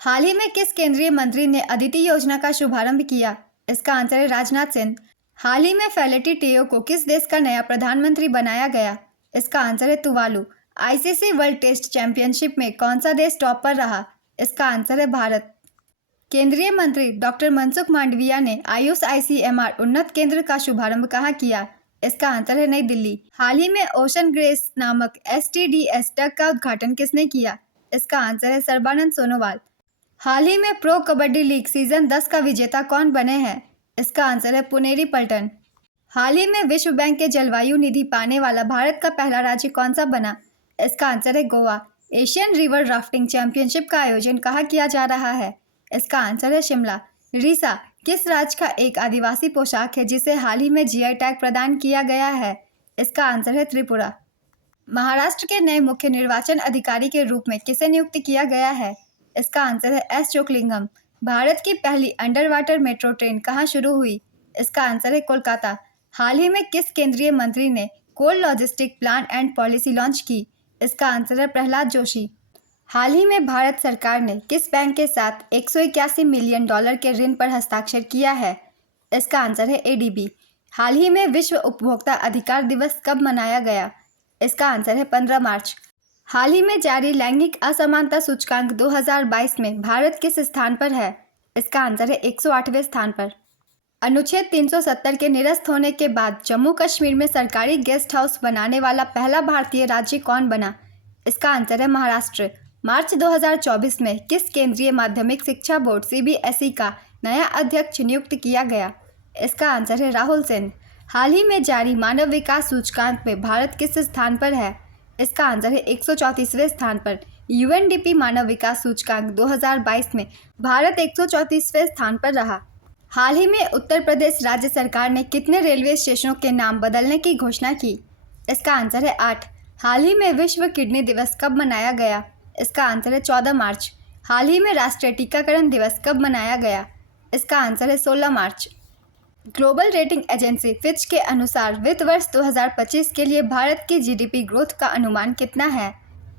हाल ही में किस केंद्रीय मंत्री ने अदिति योजना का शुभारंभ किया? इसका आंसर है राजनाथ सिंह। हाल ही में फेलिटी टेयो को किस देश का नया प्रधानमंत्री बनाया गया? इसका आंसर है Tuvalu. ICC world test championship में कौन सा देश टॉप पर रहा? इसका आंसर है भारत। केंद्रीय मंत्री डॉक्टर मनसुख मांडविया ने आयुष ICMR उन्नत केंद्र का शुभारंभ कहाँ किया? इसका आंसर है नई दिल्ली। हाल ही में ओशन ग्रेस नामक STDS टग का उद्घाटन किसने किया? इसका आंसर है सर्बानंद सोनोवाल। हाल ही में प्रो कबड्डी लीग सीजन 10 का विजेता कौन बने हैं? इसका आंसर है पुनेरी पल्टन। हाल ही में विश्व बैंक के जलवायु निधि पाने वाला भारत का पहला राज्य कौन सा बना? इसका आंसर है Goa. Asian river rafting championship का आयोजन कहाँ किया जा रहा है? इसका आंसर है शिमला। रीसा किस राज्य का एक आदिवासी पोशाक है जिसे हाल ही में GI टैग प्रदान किया गया है? इसका आंसर है त्रिपुरा। महाराष्ट्र के नए मुख्य निर्वाचन अधिकारी के रूप में किसे नियुक्त किया गया है? इसका आंसर है S चोकलिंगम। भारत की पहली अंडर वाटर मेट्रो ट्रेन कहाँ शुरू हुई? इसका आंसर है कोलकाता। हाल ही में किस केंद्रीय मंत्री ने coal logistic plan and policy launch की? इसका आंसर है प्रहलाद जोशी। हाल ही में भारत सरकार ने किस बैंक के साथ $181 मिलियन के ऋण पर हस्ताक्षर किया है? इसका आंसर है ADB। हाल ही में विश्व उपभोक्ता अधिकार दिवस कब मनाया गया? इसका आंसर है 15 मार्च। हाल ही में जारी लैंगिक असमानता सूचकांक 2022 में भारत किस स्थान पर है? इसका आंसर है 108वें स्थान पर। अनुच्छेद 370 के निरस्त होने के बाद जम्मू कश्मीर में सरकारी गेस्ट हाउस बनाने वाला पहला भारतीय राज्य कौन बना? इसका आंसर है महाराष्ट्र। मार्च 2024 में किस केंद्रीय माध्यमिक शिक्षा बोर्ड CBSE का नया अध्यक्ष नियुक्त किया गया? इसका आंसर है राहुल सेन। हाल ही में जारी मानव विकास सूचकांक में भारत किस स्थान पर है? इसका आंसर है 134वें स्थान पर। UNDP मानव विकास सूचकांक 2022 में भारत 134वें स्थान पर रहा। हाल ही में उत्तर प्रदेश राज्य सरकार ने कितने रेलवे स्टेशनों के नाम बदलने की घोषणा की? इसका आंसर है 8। हाल ही में विश्व किडनी दिवस कब मनाया गया? इसका आंसर है 14 मार्च। हाल ही में राष्ट्रीय टीकाकरण दिवस कब मनाया गया? इसका आंसर है 16 मार्च। ग्लोबल रेटिंग एजेंसी फिच के अनुसार वित्त वर्ष 2025 के लिए भारत की GDP ग्रोथ का अनुमान कितना है?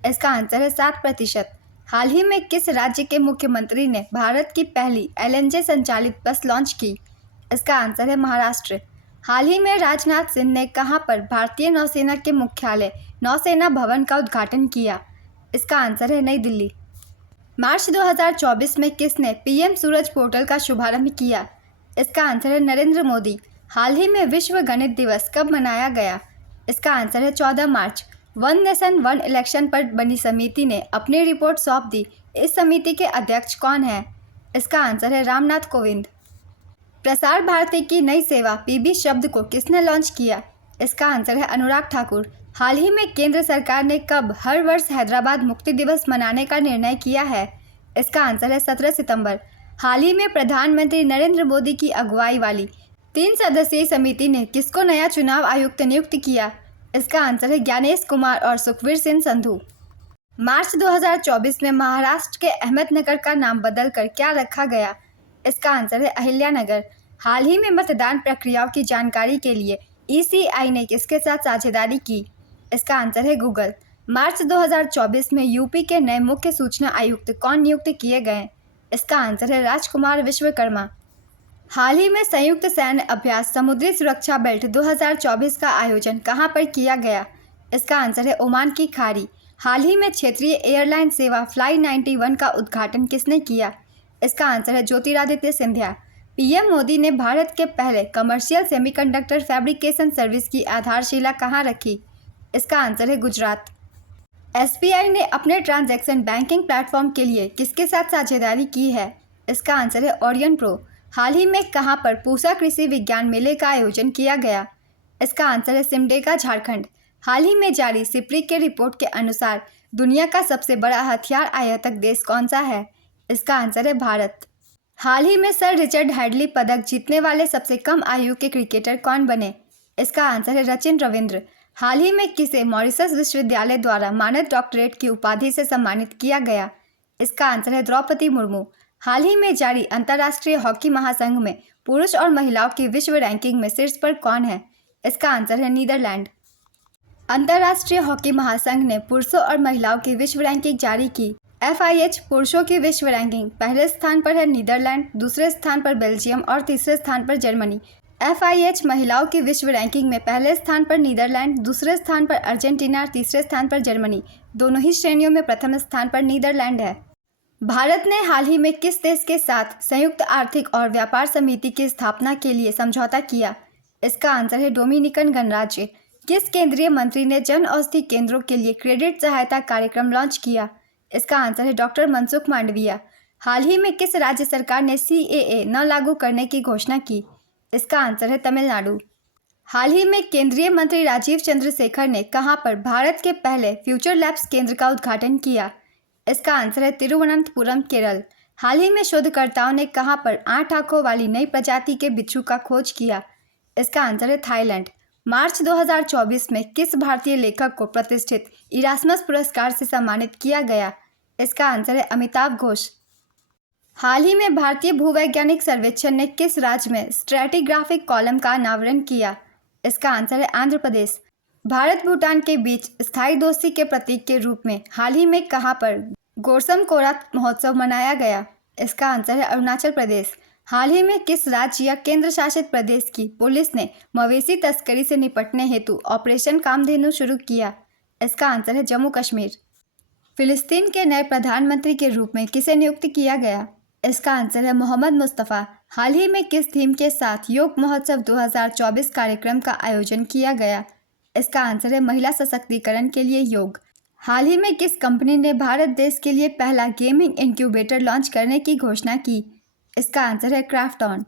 इसका आंसर है 7%। हाल ही में किस राज्य के मुख्यमंत्री ने भारत की पहली LNG संचालित बस लॉन्च की? इसका आंसर है महाराष्ट्र। हाल ही में राजनाथ सिंह ने कहां पर भारतीय नौसेना के मुख्यालय नौसेना भवन का उद्घाटन किया? इसका आंसर है नई दिल्ली। मार्च 2024 में किसने PM सूरज पोर्टल का शुभारंभ किया? इसका आंसर है नरेंद्र मोदी। हाल ही में विश्व गणित दिवस कब मनाया गया? इसका आंसर है 14 मार्च। वन नेशन वन इलेक्शन पर बनी समिति ने अपनी रिपोर्ट सौंप दी। इस समिति के अध्यक्ष कौन है? इसका आंसर है रामनाथ कोविंद। प्रसार भारती की नई सेवा PB शब्द को किसने लॉन्च किया? इसका आंसर है अनुराग ठाकुर। हाल ही में केंद्र सरकार ने कब हर वर्ष हैदराबाद मुक्ति दिवस मनाने का निर्णय किया है? इसका आंसर है 17 सितंबर। हाल ही में प्रधानमंत्री नरेंद्र मोदी की अगुवाई वाली 3 सदस्यीय समिति ने किसको नया चुनाव आयुक्त नियुक्त किया? इसका आंसर है ज्ञानेश कुमार और सुखवीर सिंह संधू। मार्च 2024 में महाराष्ट्र के अहमदनगर का नाम बदलकर क्या रखा गया? इसका आंसर है अहिल्यानगर। हाल ही में मतदान प्रक्रियाओं की जानकारी के लिए ईसीआई ने किसके साथ साझेदारी की? इसका आंसर है गूगल। मार्च 2024 में यूपी के नए मुख्य सूचना आयुक्त कौन नियुक्त किए गए? इसका आंसर है राजकुमार विश्वकर्मा। हाल ही में संयुक्त सैन्य अभ्यास समुद्री सुरक्षा बेल्ट 2024 का आयोजन कहां पर किया गया? इसका आंसर है ओमान की खाड़ी। हाल ही में क्षेत्रीय एयरलाइन सेवा फ्लाई 91 का उद्घाटन किसने किया? इसका आंसर है ज्योतिरादित्य सिंधिया। पीएम मोदी ने भारत के पहले कमर्शियल सेमीकंडक्टर फैब्रिकेशन सर्विस की आधारशिला कहां रखी? इसका आंसर है गुजरात। एसबीआई ने अपने ट्रांजैक्शन बैंकिंग प्लेटफॉर्म के लिए किसके साथ साझेदारी की है? इसका आंसर है ओरियन प्रो। हाल ही में कहां पर पूसा कृषि विज्ञान मेले का आयोजन किया गया? इसका आंसर है सिमडेगा झारखंड। हाल ही में जारी सिप्री के रिपोर्ट के अनुसार दुनिया का सबसे बड़ा हथियार आयातक देश कौन सा है? इसका आंसर है भारत। हाल ही में सर रिचर्ड हैडली पदक जीतने वाले सबसे कम आयु के क्रिकेटर कौन बने? इसका आंसर है सचिन रविंद्र। हाल ही में किसे मॉरिशस विश्वविद्यालय द्वारा मानद डॉक्टरेट की उपाधि से सम्मानित किया गया? इसका आंसर है द्रौपदी मुर्मू। हाल ही में जारी अंतर्राष्ट्रीय हॉकी महासंघ में पुरुष और महिलाओं की विश्व रैंकिंग में शीर्ष पर कौन है? इसका आंसर है नीदरलैंड। अंतर्राष्ट्रीय हॉकी महासंघ ने पुरुषों और महिलाओं की विश्व रैंकिंग जारी की। FIH पुरुषों की विश्व रैंकिंग पहले स्थान पर है नीदरलैंड, दूसरे स्थान पर बेल्जियम और तीसरे स्थान पर जर्मनी। FIH महिलाओं की विश्व रैंकिंग में पहले स्थान पर नीदरलैंड, दूसरे स्थान पर अर्जेंटीना और तीसरे स्थान पर जर्मनी। दोनों ही श्रेणियों में प्रथम स्थान पर नीदरलैंड है। भारत ने हाल ही में किस देश के साथ संयुक्त आर्थिक और व्यापार समिति की स्थापना के लिए समझौता किया? इसका आंसर है डोमिनिकन गणराज्य। किस केंद्रीय मंत्री ने जन औषधि केंद्रों के लिए क्रेडिट सहायता कार्यक्रम लॉन्च किया? इसका आंसर है डॉक्टर मनसुख मांडविया। हाल ही में किस राज्य सरकार ने CAA न लागू करने की घोषणा की? इसका आंसर है तमिलनाडु। हाल ही में केंद्रीय मंत्री राजीव चंद्रशेखर ने कहां पर भारत के पहले फ्यूचर लैब्स केंद्र का उद्घाटन किया? इसका आंसर है तिरुवनंतपुरम, केरल। हाल ही में शोधकर्ताओं ने कहां पर 8 आंखों वाली नई प्रजाति के बिच्छू का खोज किया? इसका आंसर है थाईलैंड। मार्च 2024 में किस भारतीय लेखक को प्रतिष्ठित इरास्मस पुरस्कार से सम्मानित किया गया? इसका आंसर है अमिताभ घोष। हाल ही में भारतीय भूवैज्ञानिक सर्वेक्षण ने किस राज्य में स्ट्रैटिग्राफिक कॉलम का अनावरण किया? इसका आंसर है आंध्र प्रदेश। भारत भूटान के बीच स्थायी दोस्ती के प्रतीक के रूप में हाल ही में कहां पर गोरसम कोरा महोत्सव मनाया गया? इसका आंसर है अरुणाचल प्रदेश। हाल ही में किस राज्य या केंद्र शासित प्रदेश की पुलिस ने मवेशी तस्करी से निपटने हेतु ऑपरेशन कामधेनु शुरू किया? इसका आंसर है जम्मू कश्मीर। फिलिस्तीन के नए प्रधानमंत्री के रूप में किसे नियुक्त किया गया? इसका आंसर है मोहम्मद मुस्तफ़ा। हाल ही में किस थीम के साथ योग महोत्सव 2024 कार्यक्रम का आयोजन किया गया? इसका आंसर है महिला सशक्तिकरण के लिए योग। हाल ही में किस कंपनी ने भारत देश के लिए पहला गेमिंग इंक्यूबेटर लॉन्च करने की घोषणा की? इसका आंसर है क्राफ्टॉन।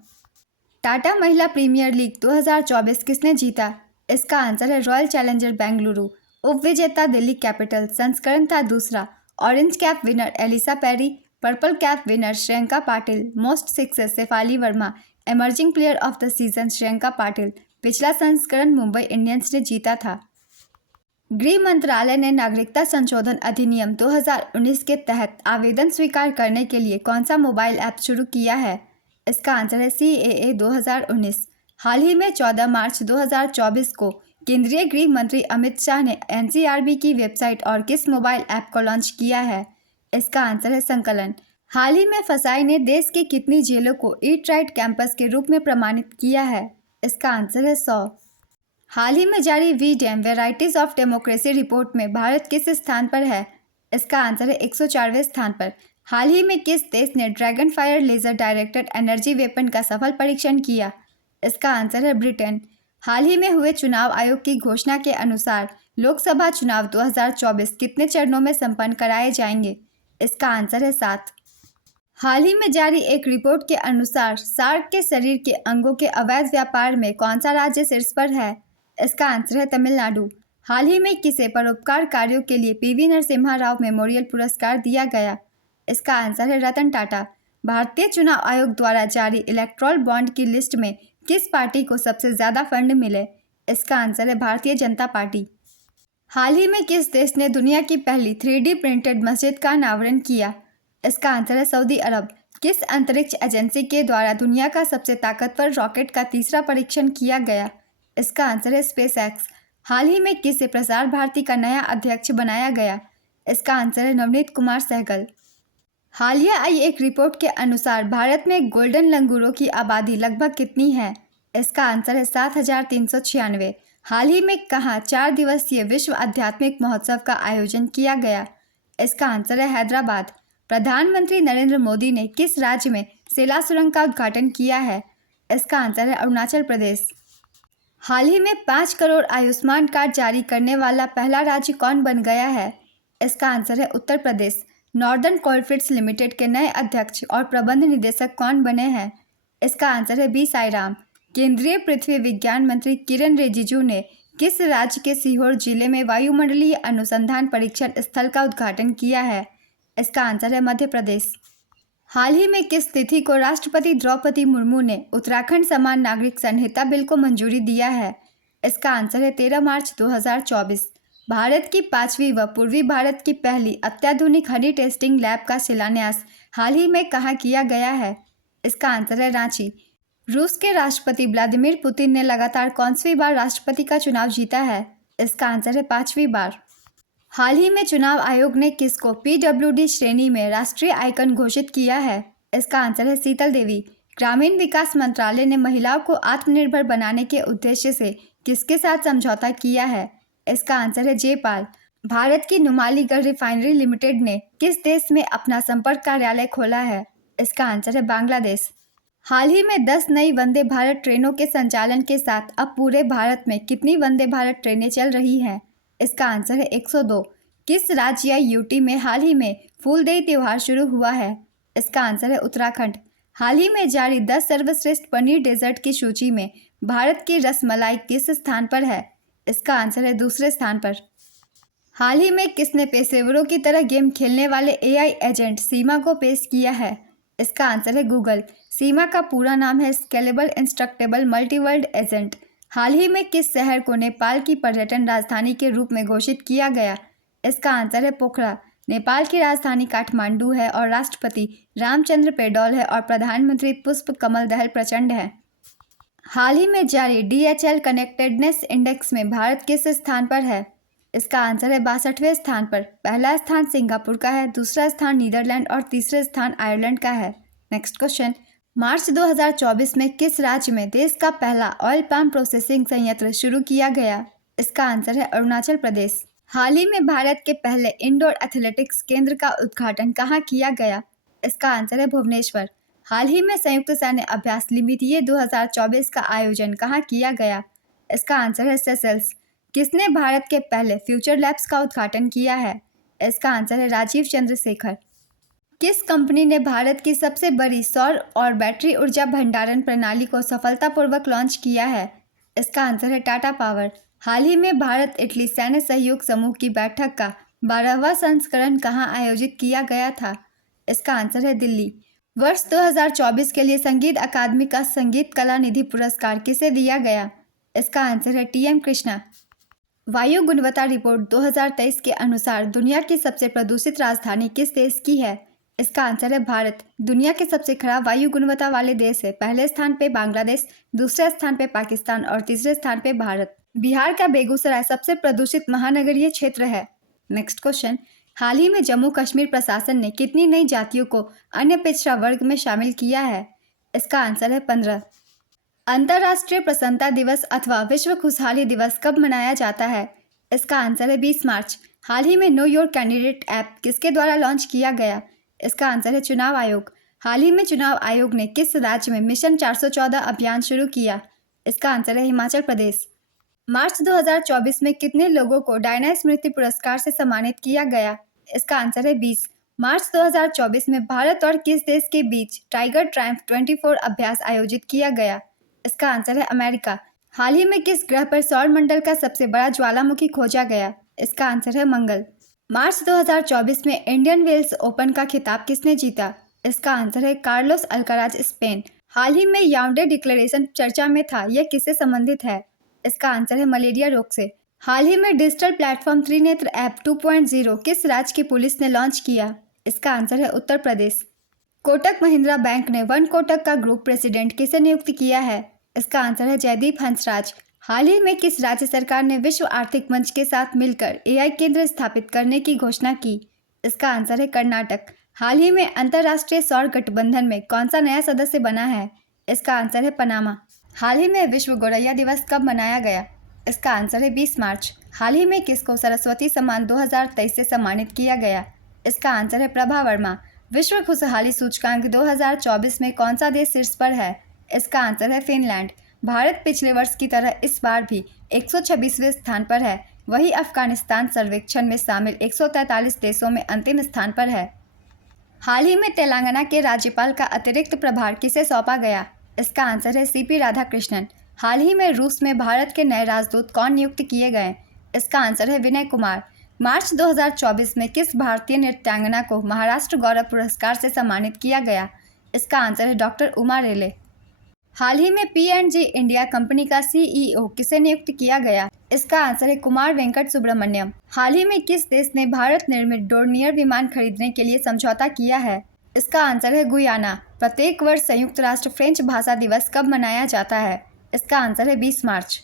टाटा महिला प्रीमियर लीग 2024 किसने जीता? इसका आंसर है रॉयल चैलेंजर बेंगलुरु। उपविजेता दिल्ली कैपिटल संस्करण था दूसरा। Orange cap winner Ellyse Perry, purple cap winner Shreyanka Patil, most sixes Shafali Verma, emerging player of the season Shreyanka Patil. पिछला संस्करण मुंबई इंडियंस ने जीता था। गृह मंत्रालय ने नागरिकता संशोधन अधिनियम 2019 के तहत आवेदन स्वीकार करने के लिए कौन सा मोबाइल ऐप शुरू किया है? इसका आंसर है CAA 2019। हाल ही में 14 मार्च 2024 को केंद्रीय गृह मंत्री अमित शाह ने NCRB की वेबसाइट और किस मोबाइल ऐप को लॉन्च किया है? इसका आंसर है संकलन। हाल ही में फसाई ने देश की कितनी जेलों को ईट राइट कैंपस के रूप में प्रमाणित किया है? इसका आंसर है 100। हाल ही में जारी VDEM varieties of democracy report में भारत किस स्थान पर है? इसका आंसर है 104वें स्थान पर। हाल ही में किस देश ने dragon fire laser directed energy weapon का सफल परीक्षण किया? इसका आंसर है ब्रिटेन। हाल ही में हुए चुनाव आयोग की घोषणा के अनुसार लोकसभा चुनाव 2024 कितने चरणों में संपन्न कराए जाएंगे? इसका आंसर है 7। हाल ही में जारी एक रिपोर्ट के अनुसार सार्क के शरीर के अंगों के अवैध व्यापार में कौन सा राज्य शीर्ष पर है? इसका आंसर है तमिलनाडु। हाल ही में किसे परोपकार कार्यों के लिए PV नरसिम्हा राव मेमोरियल पुरस्कार दिया गया? इसका आंसर है रतन टाटा। भारतीय चुनाव आयोग द्वारा जारी इलेक्टोरल बॉन्ड की लिस्ट में किस पार्टी को सबसे ज़्यादा फंड मिले? इसका आंसर है भारतीय जनता पार्टी। हाल ही में किस देश ने दुनिया की पहली 3D प्रिंटेड मस्जिद का अनावरण किया? इसका आंसर है सऊदी अरब। किस अंतरिक्ष एजेंसी के द्वारा दुनिया का सबसे ताकतवर रॉकेट का तीसरा परीक्षण किया गया? इसका आंसर है स्पेस एक्स। हाल ही में किसे प्रसार भारती का नया अध्यक्ष बनाया गया? इसका आंसर है नवनीत कुमार सहगल। हालिया आई एक रिपोर्ट के अनुसार भारत में गोल्डन लंगूरों की आबादी लगभग कितनी है? इसका आंसर है 7,396। हाल ही में कहाँ 4 दिवसीय विश्व आध्यात्मिक महोत्सव का आयोजन किया गया? इसका आंसर है हैदराबाद। प्रधानमंत्री नरेंद्र मोदी ने किस राज्य में सेला सुरंग का उद्घाटन किया है? इसका आंसर है अरुणाचल प्रदेश। हाल ही में 5 करोड़ आयुष्मान कार्ड जारी करने वाला पहला राज्य कौन बन गया है? इसका आंसर है Uttar Pradesh. Northern coalfields limited के नए अध्यक्ष और प्रबंध निदेशक कौन बने हैं? इसका आंसर है बी साईराम। केंद्रीय पृथ्वी विज्ञान मंत्री किरण रिजिजू ने किस राज्य के सीहोर जिले में वायुमंडलीय अनुसंधान परीक्षण स्थल का उद्घाटन किया है? इसका आंसर है मध्य प्रदेश। हाल ही में किस तिथि को राष्ट्रपति द्रौपदी मुर्मू ने उत्तराखंड समान नागरिक संहिता बिल को मंजूरी दिया है? इसका आंसर है 13 मार्च 2024। भारत की 5वीं व पूर्वी भारत की पहली अत्याधुनिक हनी टेस्टिंग लैब का शिलान्यास हाल ही में कहाँ किया गया है? इसका आंसर है रांची। रूस के राष्ट्रपति व्लादिमीर पुतिन ने लगातार कौनसी बार राष्ट्रपति का चुनाव जीता है? इसका आंसर है 5वीं बार। हाल ही में चुनाव आयोग ने किसको PWD श्रेणी में राष्ट्रीय आइकन घोषित किया है? इसका आंसर है शीतल देवी। ग्रामीण विकास मंत्रालय ने महिलाओं को आत्मनिर्भर बनाने के उद्देश्य से किसके साथ समझौता किया है? इसका आंसर है जयपाल। भारत की नुमालीगढ़ रिफाइनरी लिमिटेड ने किस देश में अपना संपर्क कार्यालय खोला है? इसका आंसर है बांग्लादेश। हाल ही में 10 नई वंदे भारत ट्रेनों के संचालन के साथ अब पूरे भारत में कितनी वंदे भारत ट्रेनें चल रही हैं? इसका आंसर है 102। किस राज्य या यूटी में हाल ही में फूलदेई त्योहार शुरू हुआ है? इसका आंसर है उत्तराखंड। हाल ही में जारी 10 सर्वश्रेष्ठ पनीर डेजर्ट की सूची में भारत की रसमलाई किस स्थान पर है? इसका आंसर है दूसरे स्थान पर। हाल ही में किसने पेशेवरों की तरह गेम खेलने वाले AI एजेंट सीमा को पेश किया है? इसका आंसर है गूगल। सीमा का पूरा नाम है स्केलेबल इंस्ट्रक्टेबल मल्टीवर्ल्ड एजेंट। हाल ही में किस शहर को नेपाल की पर्यटन राजधानी के रूप में घोषित किया गया? इसका आंसर है पोखरा। नेपाल की राजधानी काठमांडू है और राष्ट्रपति रामचंद्र पेडौल है और प्रधानमंत्री पुष्प कमल दहल प्रचंड है। हाल ही में जारी DHL कनेक्टेडनेस इंडेक्स में भारत किस स्थान पर है? इसका आंसर है 62वें स्थान पर। पहला स्थान सिंगापुर का है, दूसरा स्थान नीदरलैंड और तीसरा स्थान आयरलैंड का है। नेक्स्ट क्वेश्चन, मार्च 2024 में किस राज्य में देश का पहला ऑयल पाम प्रोसेसिंग संयंत्र शुरू किया गया? इसका आंसर है अरुणाचल प्रदेश। हाल ही में भारत के पहले इंडोर एथलेटिक्स केंद्र का उद्घाटन कहाँ किया गया? इसका आंसर है भुवनेश्वर। हाल ही में संयुक्त सैन्य अभ्यास लिमिटिये 2024 का आयोजन कहाँ किया गया? इसका आंसर है सेशेल्स। किसने भारत के पहले फ्यूचर लैब्स का उद्घाटन किया है? इसका आंसर है राजीव चंद्रशेखर। किस कंपनी ने भारत की सबसे बड़ी सौर और बैटरी ऊर्जा भंडारण प्रणाली को सफलतापूर्वक लॉन्च किया है? इसका आंसर है टाटा पावर। हाल ही में भारत इटली सैन्य सहयोग समूह की बैठक का 12वां संस्करण कहाँ आयोजित किया गया था? इसका आंसर है दिल्ली। वर्ष 2024 के लिए संगीत अकादमी का संगीत कला निधि पुरस्कार किसे दिया गया? इसका आंसर है TM कृष्णा। वायु गुणवत्ता रिपोर्ट 2023 के अनुसार दुनिया की सबसे प्रदूषित राजधानी किस देश की है? इसका आंसर है भारत। दुनिया के सबसे खराब वायु गुणवत्ता वाले देश है। पहले स्थान पे बांग्लादेश, दूसरे स्थान पे पाकिस्तान और तीसरे स्थान पे भारत। बिहार का बेगूसराय सबसे प्रदूषित महानगरीय क्षेत्र है। नेक्स्ट क्वेश्चन, हाल ही में जम्मू कश्मीर प्रशासन ने कितनी नई जातियों को अन्य पिछड़ा वर्ग में शामिल किया है? इसका आंसर है 15। अंतर्राष्ट्रीय प्रसन्नता दिवस अथवा विश्व खुशहाली दिवस कब मनाया जाता है? इसका आंसर है 20 मार्च। हाल ही में नो योर कैंडिडेट ऐप किसके द्वारा लॉन्च किया गया? इसका आंसर है चुनाव आयोग। हाल ही में चुनाव आयोग ने किस राज्य में मिशन 414 अभियान शुरू किया? इसका आंसर है हिमाचल प्रदेश। मार्च 2024 में कितने लोगों को डायना स्मृति पुरस्कार से सम्मानित किया गया? इसका आंसर है 20। मार्च 2024 में भारत और किस देश के बीच टाइगर ट्रायम्फ 24 अभ्यास आयोजित किया गया? इसका आंसर है अमेरिका। हाल ही में किस ग्रह पर सौर मंडल का सबसे बड़ा ज्वालामुखी खोजा गया? इसका आंसर है मंगल। मार्च 2024 में इंडियन वेल्स ओपन का खिताब किसने जीता? इसका आंसर है कार्लोस अल्काराज स्पेन। हाल ही में याउंडे डिक्लेरेशन चर्चा में था, यह किससे संबंधित है? इसका आंसर है मलेरिया रोग से। हाल ही में डिजिटल प्लेटफॉर्म त्रिनेत्र ऐप 2.0 किस राज्य की पुलिस ने लॉन्च किया? इसका आंसर है उत्तर प्रदेश। कोटक महिंद्रा बैंक ने वन कोटक का ग्रुप प्रेसिडेंट किसे नियुक्त किया है? इसका आंसर है जयदीप हंसराज। हाल ही में किस राज्य सरकार ने विश्व आर्थिक मंच के साथ मिलकर एआई केंद्र स्थापित करने की घोषणा की? इसका आंसर है कर्नाटक। हाल ही में अंतर्राष्ट्रीय सौर गठबंधन में कौन सा नया सदस्य बना है? इसका आंसर है पनामा। हाल ही में विश्व गौरैया दिवस कब मनाया गया? इसका आंसर है 20 मार्च। हाल ही में किसको सरस्वती सम्मान 2023 से सम्मानित किया गया? इसका आंसर है प्रभा वर्मा। विश्व खुशहाली सूचकांक 2024 में कौन सा देश शीर्ष पर है? इसका आंसर है फिनलैंड। भारत पिछले वर्ष की तरह इस बार भी 126वें स्थान पर है। वहीं अफगानिस्तान सर्वेक्षण में शामिल 143 देशों में अंतिम स्थान पर है। हाल ही में तेलंगाना के राज्यपाल का अतिरिक्त प्रभार किसे सौंपा गया? इसका आंसर है सीपी राधाकृष्णन। हाल ही में रूस में भारत के नए राजदूत कौन नियुक्त किए गए? इसका आंसर है विनय कुमार। मार्च 2024 में किस भारतीय नृत्यांगना को महाराष्ट्र गौरव पुरस्कार से सम्मानित किया गया? इसका आंसर है डॉक्टर उमा रेले। हाल ही में P&G इंडिया कंपनी का CEO किसे नियुक्त किया गया? इसका आंसर है कुमार वेंकट सुब्रमण्यम। हाल ही में किस देश ने भारत निर्मित डोर्नियर विमान खरीदने के लिए समझौता किया है? इसका आंसर है गुयाना। प्रत्येक वर्ष संयुक्त राष्ट्र फ्रेंच भाषा दिवस कब मनाया जाता है? इसका आंसर है 20 मार्च।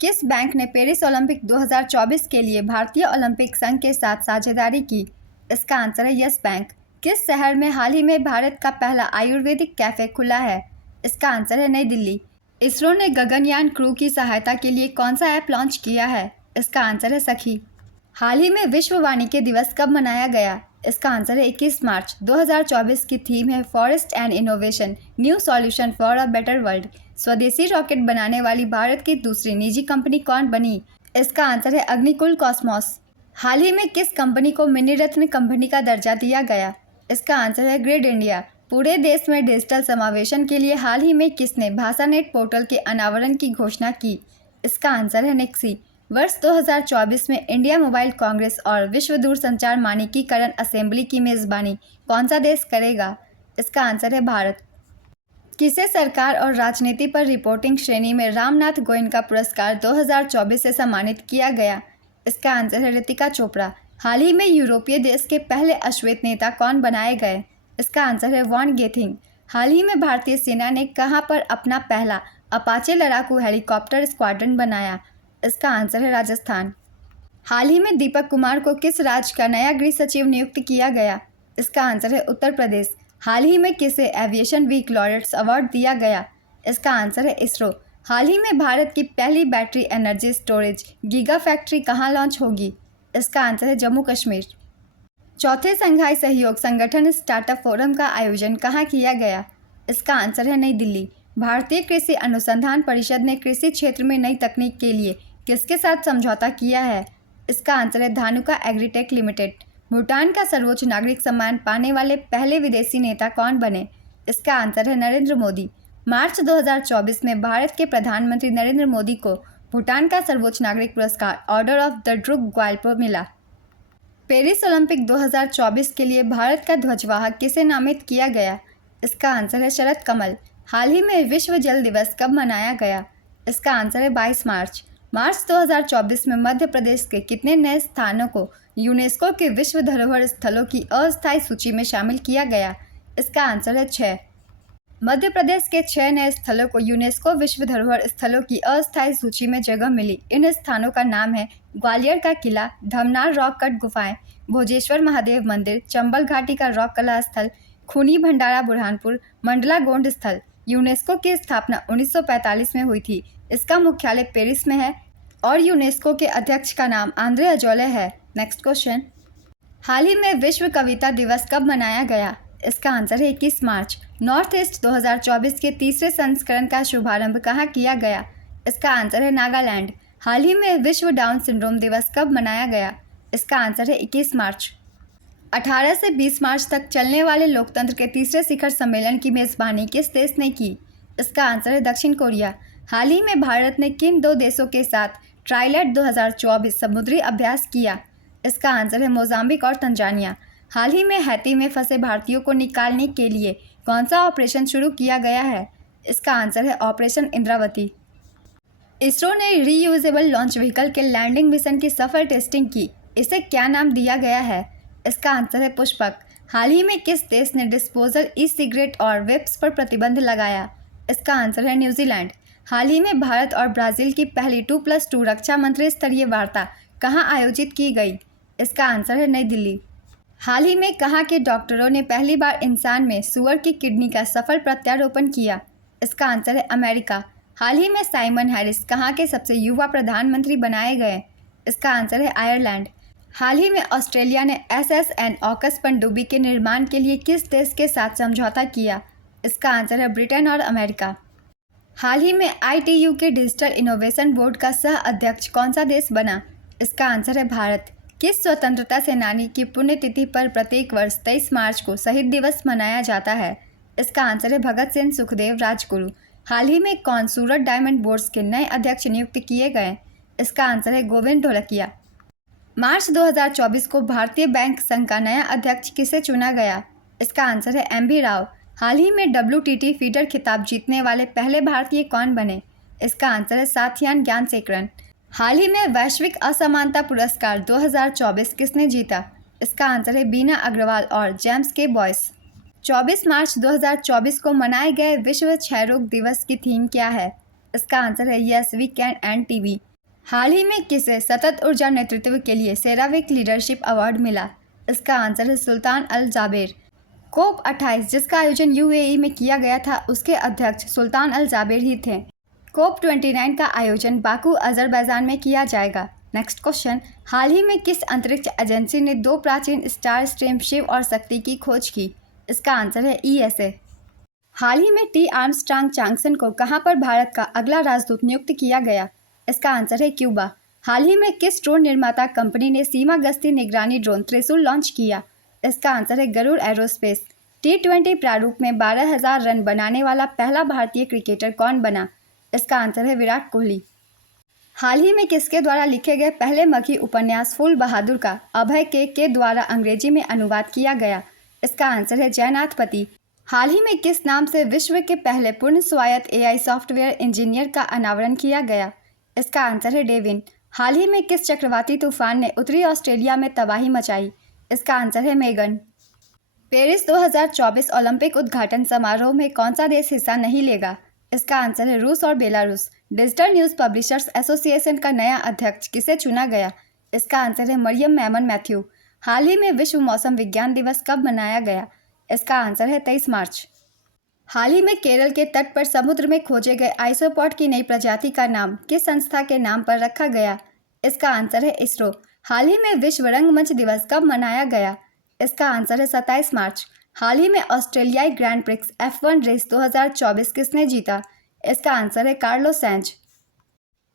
किस बैंक ने पेरिस ओलंपिक 2024 के लिए भारतीय ओलंपिक संघ के साथ साझेदारी की? इसका आंसर है यस बैंक। किस शहर में हाल ही में भारत का पहला आयुर्वेदिक कैफे खुला है? इसका आंसर है नई दिल्ली। इसरो ने गगनयान क्रू की सहायता के लिए कौन सा ऐप लॉन्च किया है? इसका आंसर है सखी। हाल ही में विश्व वानिकी दिवस कब मनाया गया? इसका आंसर है 21 मार्च। 2024 की थीम है forest and innovation, new solution for a better world. स्वदेशी रॉकेट बनाने वाली भारत की दूसरी निजी कंपनी कौन बनी? इसका आंसर है अग्निकुल कॉस्मोस। हाल ही में किस कंपनी को मिनी रत्न कंपनी का दर्जा दिया गया? इसका आंसर है ग्रिड इंडिया। पूरे देश में डिजिटल समावेशन के लिए हाल ही में किसने भाषानेट पोर्टल के अनावरण की घोषणा की? इसका आंसर है निक्सी। वर्ष 2024 में इंडिया मोबाइल कांग्रेस और विश्व दूरसंचार मानकीकरण असेंबली की मेज़बानी कौन सा देश करेगा? इसका आंसर है भारत। किसे सरकार और राजनीति पर रिपोर्टिंग श्रेणी में रामनाथ गोयनका पुरस्कार 2024 से सम्मानित किया गया? इसका आंसर है रितिका चोपड़ा। हाल ही में यूरोपीय देश के पहले अश्वेत नेता कौन बनाए गए? इसका आंसर है वॉन गेथिंग। हाल ही में भारतीय सेना ने कहां पर अपना पहला अपाचे लड़ाकू हेलीकॉप्टर स्क्वाड्रन बनाया? इसका आंसर है राजस्थान। हाल ही में दीपक कुमार को किस राज्य का नया गृह सचिव नियुक्त किया गया? इसका आंसर है उत्तर प्रदेश। हाल ही में किसे एविएशन वीक लॉरेट्स अवार्ड दिया गया? इसका आंसर है इसरो। हाल ही में भारत की पहली battery energy storage giga factory कहाँ लॉन्च होगी? इसका आंसर है जम्मू कश्मीर। चौथे संघाई सहयोग संगठन स्टार्टअप फोरम का आयोजन कहाँ किया गया? इसका आंसर है नई दिल्ली। भारतीय कृषि अनुसंधान परिषद ने कृषि क्षेत्र में नई तकनीक के लिए किसके साथ समझौता किया है? इसका आंसर है धानुका एग्रीटेक लिमिटेड। भूटान का सर्वोच्च नागरिक सम्मान पाने वाले पहले विदेशी नेता कौन बने? इसका आंसर है नरेंद्र मोदी। मार्च 2024 में भारत के प्रधानमंत्री नरेंद्र मोदी को भूटान का सर्वोच्च नागरिक पुरस्कार ऑर्डर ऑफ द ड्रुक ग्वाल्पो मिला। पेरिस ओलंपिक 2024 के लिए भारत का ध्वजवाहक किसे नामित किया गया? इसका आंसर है शरद कमल। हाल ही में विश्व जल दिवस कब मनाया गया? इसका आंसर है 22 मार्च। मार्च 2024 में मध्य प्रदेश के कितने नए स्थानों को यूनेस्को के विश्व धरोहर स्थलों की अस्थायी सूची में शामिल किया गया? इसका आंसर है 6। मध्य प्रदेश के 6 नए स्थलों को यूनेस्को विश्व धरोहर स्थलों की अस्थायी सूची में जगह मिली। इन स्थानों का नाम है ग्वालियर का किला, धमनार रॉक कट गुफाएं, भोजेश्वर महादेव मंदिर, चंबल घाटी का रॉक कला स्थल, खूनी भंडारा बुरहानपुर, मंडला गोंड स्थल। यूनेस्को की स्थापना 1945 में हुई थी। इसका मुख्यालय पेरिस में है और यूनेस्को के अध्यक्ष का नाम आंद्रे अजोले है। नेक्स्ट क्वेश्चन, हाल ही में विश्व कविता दिवस कब मनाया गया? इसका आंसर है 21 मार्च। नॉर्थ ईस्ट 2024 के तीसरे संस्करण का शुभारंभ कहाँ किया गया? इसका आंसर है नागालैंड। हाल ही में विश्व डाउन सिंड्रोम दिवस कब मनाया गया? इसका आंसर है 21 मार्च। 18 से 20 मार्च तक चलने वाले लोकतंत्र के तीसरे शिखर सम्मेलन की मेज़बानी किस देश ने की? इसका आंसर है दक्षिण कोरिया। हाल ही में भारत ने किन 2 देशों के साथ ट्राइलेट 2024 समुद्री अभ्यास किया? इसका आंसर है मोजाम्बिक और तंजानिया। हाल ही में हैती में फंसे भारतीयों को निकालने के लिए कौन सा ऑपरेशन शुरू किया गया है? इसका आंसर है ऑपरेशन इंद्रावती। इसरो ने रीयूजेबल लॉन्च व्हीकल के लैंडिंग मिशन की सफल टेस्टिंग की। इसे क्या नाम दिया गया है? इसका आंसर है पुष्पक। हाल ही में किस देश ने डिस्पोजल ई सिगरेट और वेप्स पर प्रतिबंध लगाया? इसका आंसर है न्यूजीलैंड। हाल ही में भारत और ब्राज़ील की पहली 2+2 रक्षा मंत्री स्तरीय वार्ता कहाँ आयोजित की गई? इसका आंसर है नई दिल्ली। हाल ही में कहाँ के डॉक्टरों ने पहली बार इंसान में सूअर की किडनी का सफल प्रत्यारोपण किया? इसका आंसर है अमेरिका। हाल ही में साइमन हैरिस कहाँ के सबसे युवा प्रधानमंत्री बनाए गए? इसका आंसर है आयरलैंड। हाल ही में ऑस्ट्रेलिया ने SSN ऑकस पनडुब्बी के निर्माण के लिए किस देश के साथ समझौता किया? इसका आंसर है ब्रिटेन और अमेरिका। हाल ही में ITU के डिजिटल इनोवेशन बोर्ड का सह अध्यक्ष कौन सा देश बना? इसका आंसर है भारत। किस स्वतंत्रता सेनानी की पुण्यतिथि पर प्रत्येक वर्ष 23 मार्च को शहीद दिवस मनाया जाता है? इसका आंसर है भगत सिंह सुखदेव राजगुरु। हाल ही में कौन सूरत डायमंड बोर्ड्स के नए अध्यक्ष नियुक्त किए गए? इसका आंसर है गोविंद ढोलकिया। मार्च 2024 को भारतीय बैंक संघ का नया अध्यक्ष किसे चुना गया? इसका आंसर है MV राव। हाल ही में WTT फीडर खिताब जीतने वाले पहले भारतीय कौन बने? इसका आंसर है साथियान ज्ञानसेकरन। हाल ही में वैश्विक असमानता पुरस्कार 2024 किसने जीता? इसका आंसर है बीना अग्रवाल और जेम्स के बॉयस। 24 मार्च 2024 को मनाए गए विश्व क्षय रोग दिवस की थीम क्या है? इसका आंसर है yes we can end TB. हाल ही में किसे सतत ऊर्जा नेतृत्व के लिए सेरावीक लीडरशिप अवार्ड मिला? इसका आंसर है सुल्तान अल जाबेर। COP 28 जिसका आयोजन UAE में किया गया था उसके अध्यक्ष सुल्तान अल जाबेर ही थे। COP 29 का आयोजन बाकू अजरबैजान में किया जाएगा। नेक्स्ट क्वेश्चन, हाल ही में किस अंतरिक्ष एजेंसी ने 2 प्राचीन स्टार स्ट्रीम शिव और शक्ति की खोज की? इसका आंसर है ESA। हाल ही में T आर्मस्ट्रांग जॉनसन को कहां पर भारत का अगला राजदूत नियुक्त किया गया? इसका आंसर है क्यूबा। हाल ही में किस ड्रोन निर्माता कंपनी ने सीमा गश्ती निगरानी ड्रोन त्रिशूल लॉन्च किया? इसका आंसर है गरुड़ एरोस्पेस। T20 प्रारूप में 12,000 रन बनाने वाला पहला भारतीय क्रिकेटर कौन बना? इसका आंसर है विराट कोहली। हाल ही में किसके द्वारा लिखे गए पहले मगही उपन्यास फूल बहादुर का अभय के द्वारा अंग्रेजी में अनुवाद किया गया? इसका आंसर है जयनाथपति। हाल ही में किस नाम से विश्व के पहले पूर्ण स्वायत्त AI सॉफ्टवेयर इंजीनियर का अनावरण किया गया? इसका आंसर है डेविन। हाल ही में किस चक्रवाती तूफान ने उत्तरी ऑस्ट्रेलिया में तबाही मचाई? इसका आंसर है मेगन। पेरिस 2024 ओलंपिक उद्घाटन समारोह में कौन सा देश हिस्सा नहीं लेगा? इसका आंसर है रूस और Belarus. Digital news publishers association का नया अध्यक्ष किसे चुना गया? इसका आंसर है मरियम मैमन मैथ्यू। हाल ही में विश्व मौसम विज्ञान दिवस कब मनाया गया? इसका आंसर है 23 मार्च। हाल ही में केरल के तट पर समुद्र में खोजे गए आइसोपॉड की नई प्रजाति का नाम किस संस्था के नाम पर रखा गया? इसका आंसर है इसरो। हाल ही में विश्व रंगमंच दिवस कब मनाया गया? इसका आंसर है 27 मार्च। हाल ही में ऑस्ट्रेलियाई ग्रैंड प्रिक्स F1 रेस 2024 किसने जीता? इसका आंसर है कार्लोस सैंज।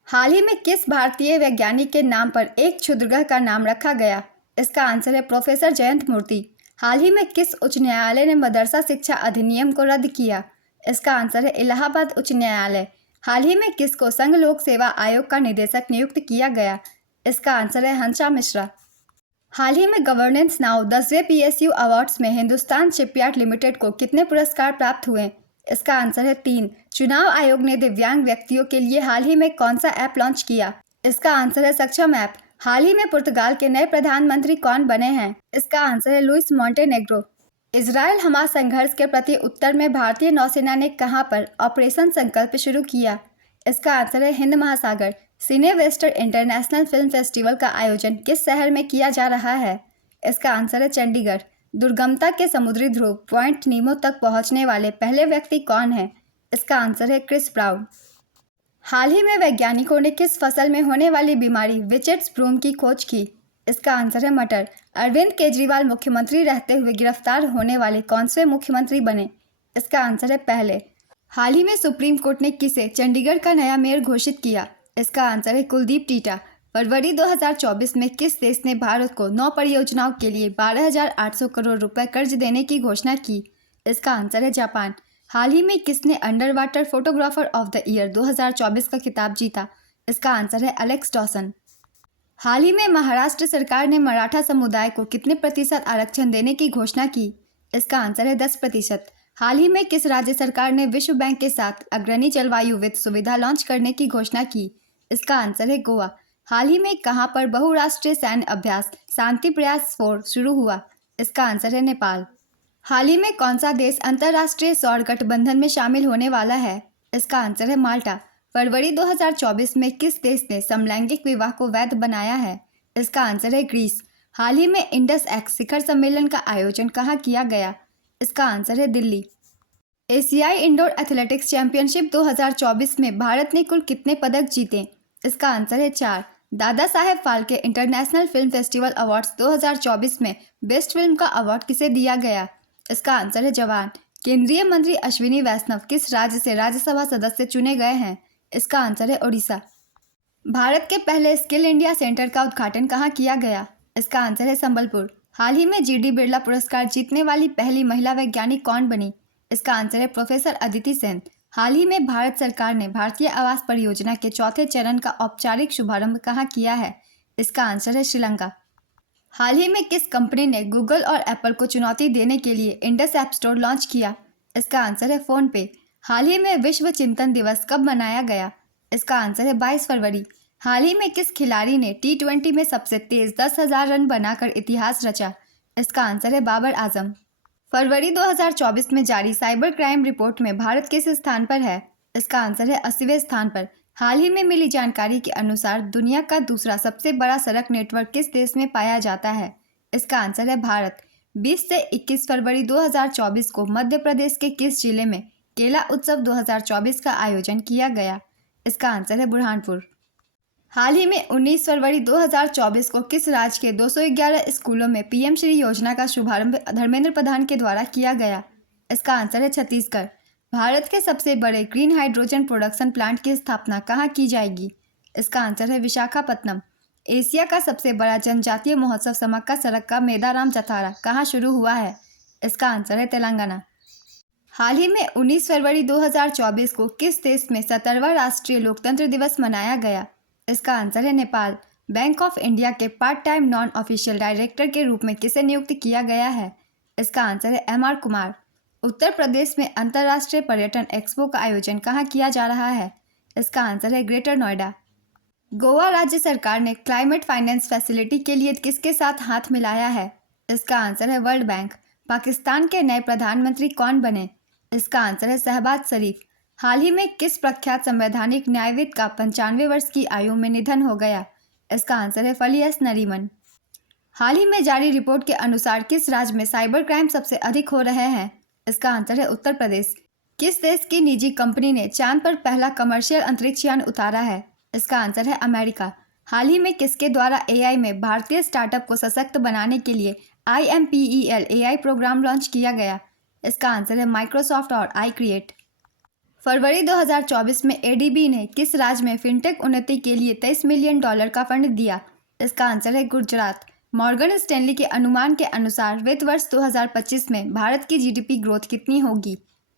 हाल ही में किस भारतीय वैज्ञानिक के नाम पर एक क्षुद्रग्रह का नाम रखा गया? इसका आंसर है प्रोफेसर जयंत मूर्ति। हाल ही में किस उच्च न्यायालय ने मदरसा शिक्षा अधिनियम को रद्द किया? इसका आंसर है इलाहाबाद उच्च न्यायालय। हाल ही में किसको संघ लोक सेवा आयोग का निदेशक नियुक्त किया गया? इसका आंसर है हंसा मिश्रा। हाल ही में गवर्नेंस नाउ 10वें PSU अवार्ड्स में हिंदुस्तान शिपयार्ड लिमिटेड को कितने पुरस्कार प्राप्त हुए? इसका आंसर है 3। चुनाव आयोग ने दिव्यांग व्यक्तियों के लिए हाल ही में कौन सा ऐप लॉन्च किया? इसका आंसर है सक्षम ऐप। हाल ही में पुर्तगाल के नए प्रधानमंत्री कौन बने हैं? इसका आंसर है लुइस मॉन्टेनेग्रो। इजराइल हमास संघर्ष के प्रति उत्तर में भारतीय नौसेना ने कहां पर ऑपरेशन संकल्प शुरू किया? इसका आंसर है हिंद महासागर। सिने वेस्टर इंटरनेशनल फिल्म फेस्टिवल का आयोजन किस शहर में किया जा रहा है? इसका आंसर है चंडीगढ़। दुर्गमता के समुद्री ध्रुव पॉइंट नीमो तक पहुंचने वाले पहले व्यक्ति कौन है? इसका आंसर है क्रिस ब्राउन। हाल ही में वैज्ञानिकों ने किस फसल में होने वाली बीमारी विचेट्स ब्रूम की खोज की? इसका आंसर है मटर। अरविंद केजरीवाल मुख्यमंत्री रहते हुए गिरफ्तार होने वाले कौन से मुख्यमंत्री बने? इसका आंसर है पहले। हाल ही में सुप्रीम कोर्ट ने किसे चंडीगढ़ का नया मेयर घोषित किया? इसका आंसर है कुलदीप टीटा। फरवरी 2024 में किस देश ने भारत को 9 परियोजनाओं के लिए 12,800 करोड़ रुपए कर्ज देने की घोषणा की? इसका आंसर है जापान। हाल ही में किसने under water photographer of the year 2024 का खिताब जीता? इसका आंसर है एलेक्स डॉसन। हाल ही में महाराष्ट्र सरकार ने मराठा समुदाय को कितने प्रतिशत आरक्षण देने की घोषणा की? इसका आंसर है 10%। हाल ही में किस राज्य सरकार ने विश्व बैंक के साथ अग्रणी जलवायु वित्त सुविधा लॉन्च करने की घोषणा की? इसका आंसर है गोवा। हाल ही में कहां पर बहुराष्ट्रीय सैन्य अभ्यास शांति प्रयास 4 शुरू हुआ? इसका आंसर है नेपाल। हाल ही में कौन सा देश अंतर्राष्ट्रीय सौर गठबंधन में शामिल होने वाला है? इसका आंसर है माल्टा। फरवरी 2024 में किस देश ने समलैंगिक विवाह को वैध बनाया है? इसका आंसर है ग्रीस। हाल ही में इंडस एक्स शिखर सम्मेलन का आयोजन कहाँ किया गया? इसका आंसर है दिल्ली। एशियाई इंडोर एथलेटिक्स चैंपियनशिप 2024 में भारत ने कुल कितने पदक जीते? इसका आंसर है 4। Dada Saheb Phalke international film festival awards 2024 में बेस्ट फिल्म का अवार्ड किसे दिया गया? इसका आंसर है जवान। केंद्रीय मंत्री अश्विनी वैष्णव किस राज्य से राज्यसभा सदस्य चुने गए हैं? इसका आंसर है ओडिशा। भारत के पहले स्किल इंडिया सेंटर का उद्घाटन कहाँ किया गया? इसका आंसर है संबलपुर। हाल ही में जीडी बिरला पुरस्कार जीतने वाली पहली महिला वैज्ञानिक कौन बनी? इसका आंसर है प्रोफेसर अदिति सेन। हाल ही में भारत सरकार ने भारतीय आवास परियोजना के चौथे चरण का औपचारिक शुभारंभ कहाँ किया है? इसका आंसर है श्रीलंका। हाल ही में किस कंपनी ने गूगल और एप्पल को चुनौती देने के लिए इंडस ऐप स्टोर लॉन्च किया? इसका आंसर है फोन पे। हाल ही में विश्व चिंतन दिवस कब मनाया गया? इसका आंसर है 22 फरवरी। हाल ही में किस खिलाड़ी ने T20 में सबसे तेज 10,000 रन बनाकर इतिहास रचा? इसका आंसर है बाबर आजम। फरवरी 2024 में जारी साइबर क्राइम रिपोर्ट में भारत किस स्थान पर है? इसका आंसर है 80वें स्थान पर। हाल ही में मिली जानकारी के अनुसार दुनिया का दूसरा सबसे बड़ा सड़क नेटवर्क किस देश में पाया जाता है? इसका आंसर है भारत। 20 से 21 फरवरी 2024 को मध्य प्रदेश के किस जिले में केला उत्सव 2024 का आयोजन किया गया? इसका आंसर है बुरहानपुर। हाल ही में 19 फरवरी 2024 को किस राज्य के 211 स्कूलों में पीएम श्री योजना का शुभारंभ धर्मेंद्र प्रधान के द्वारा किया गया? इसका आंसर है छत्तीसगढ़। भारत के सबसे बड़े ग्रीन हाइड्रोजन प्रोडक्शन प्लांट की स्थापना कहाँ की जाएगी? इसका आंसर है विशाखापत्तनम। एशिया का सबसे बड़ा जनजातीय महोत्सव समक्का सड़क का मेदाराम जथारा कहाँ शुरू हुआ है? इसका आंसर है तेलंगाना। हाल ही में 19 फरवरी 2024 को किस देश में 17वां राष्ट्रीय लोकतंत्र दिवस मनाया गया? इसका आंसर है नेपाल। बैंक ऑफ इंडिया के part time non official director के रूप में किसे नियुक्त किया गया है? इसका आंसर है MR कुमार। उत्तर प्रदेश में अंतर्राष्ट्रीय पर्यटन एक्सपो का आयोजन कहाँ किया जा रहा है? इसका आंसर है ग्रेटर नोएडा। गोवा राज्य सरकार ने क्लाइमेट फाइनेंस फैसिलिटी के लिए किसके साथ हाथ मिलाया है? इसका आंसर है वर्ल्ड बैंक। पाकिस्तान के नए प्रधानमंत्री कौन बने? इसका आंसर है शहबाज शरीफ। हाल ही में किस प्रख्यात संवैधानिक न्यायविद का 95 वर्ष की आयु में निधन हो गया? इसका आंसर है फलियस नरीमन। हाल ही में जारी रिपोर्ट के अनुसार किस राज्य में साइबर क्राइम सबसे अधिक हो रहे हैं? इसका आंसर है उत्तर प्रदेश। किस देश की निजी कंपनी ने चांद पर पहला कमर्शियल अंतरिक्ष यान उतारा है? इसका आंसर है अमेरिका। हाल ही में किसके द्वारा AI में भारतीय स्टार्टअप को सशक्त बनाने के लिए IMPEL AI प्रोग्राम लॉन्च किया गया? इसका आंसर है माइक्रोसॉफ्ट और iCreate। फरवरी 2024 में ADB ने किस राज्य में फिनटेक उन्नति के लिए $23 मिलियन का फंड दिया? इसका आंसर है गुजरात। मॉर्गन स्टैनली के अनुमान के अनुसार वित्त वर्ष 2025 में भारत की GDP ग्रोथ कितनी होगी?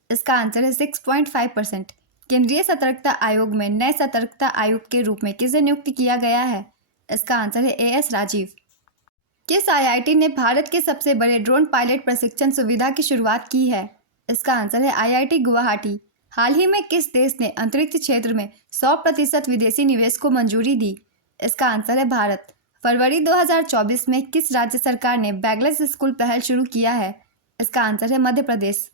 इसका आंसर है 6.5%। केंद्रीय सतर्कता आयोग में नए सतर्कता आयुक्त के रूप में किसे नियुक्त किया गया है? इसका आंसर है AS राजीव। किस IIT ने भारत के सबसे बड़े ड्रोन पायलट प्रशिक्षण सुविधा की शुरुआत की है? इसका आंसर है IIT गुवाहाटी। हाल ही में किस देश ने अंतरिक्ष क्षेत्र में 100% विदेशी निवेश को मंजूरी दी? इसका आंसर है भारत। फरवरी 2024 में किस राज्य सरकार ने बैगलेस स्कूल पहल शुरू किया है? इसका आंसर है मध्य प्रदेश।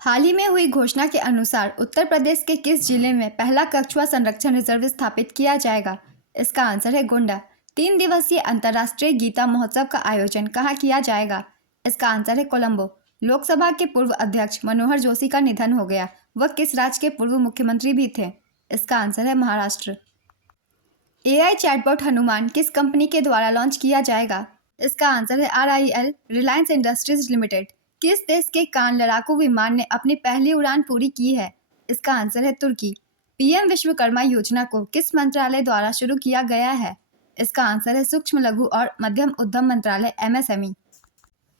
हाल ही में हुई घोषणा के अनुसार उत्तर प्रदेश के किस जिले में पहला कछुआ संरक्षण रिजर्व स्थापित किया जाएगा? इसका आंसर है गोंडा। 3 दिवसीय अंतर्राष्ट्रीय गीता महोत्सव का आयोजन कहाँ किया जाएगा? इसका आंसर है कोलंबो। लोकसभा के पूर्व अध्यक्ष मनोहर जोशी का निधन हो गया। वह किस राज्य के पूर्व मुख्यमंत्री भी थे? इसका आंसर है महाराष्ट्र। AI चैटबॉट हनुमान किस कंपनी के द्वारा लॉन्च किया जाएगा? इसका आंसर है RIL रिलायंस इंडस्ट्रीज लिमिटेड। किस देश के कान लड़ाकू विमान ने अपनी पहली उड़ान पूरी की है? इसका आंसर है तुर्की। PM विश्वकर्मा योजना को किस मंत्रालय द्वारा शुरू किया गया है? इसका आंसर है सूक्ष्म लघु और मध्यम उद्यम मंत्रालय MSME।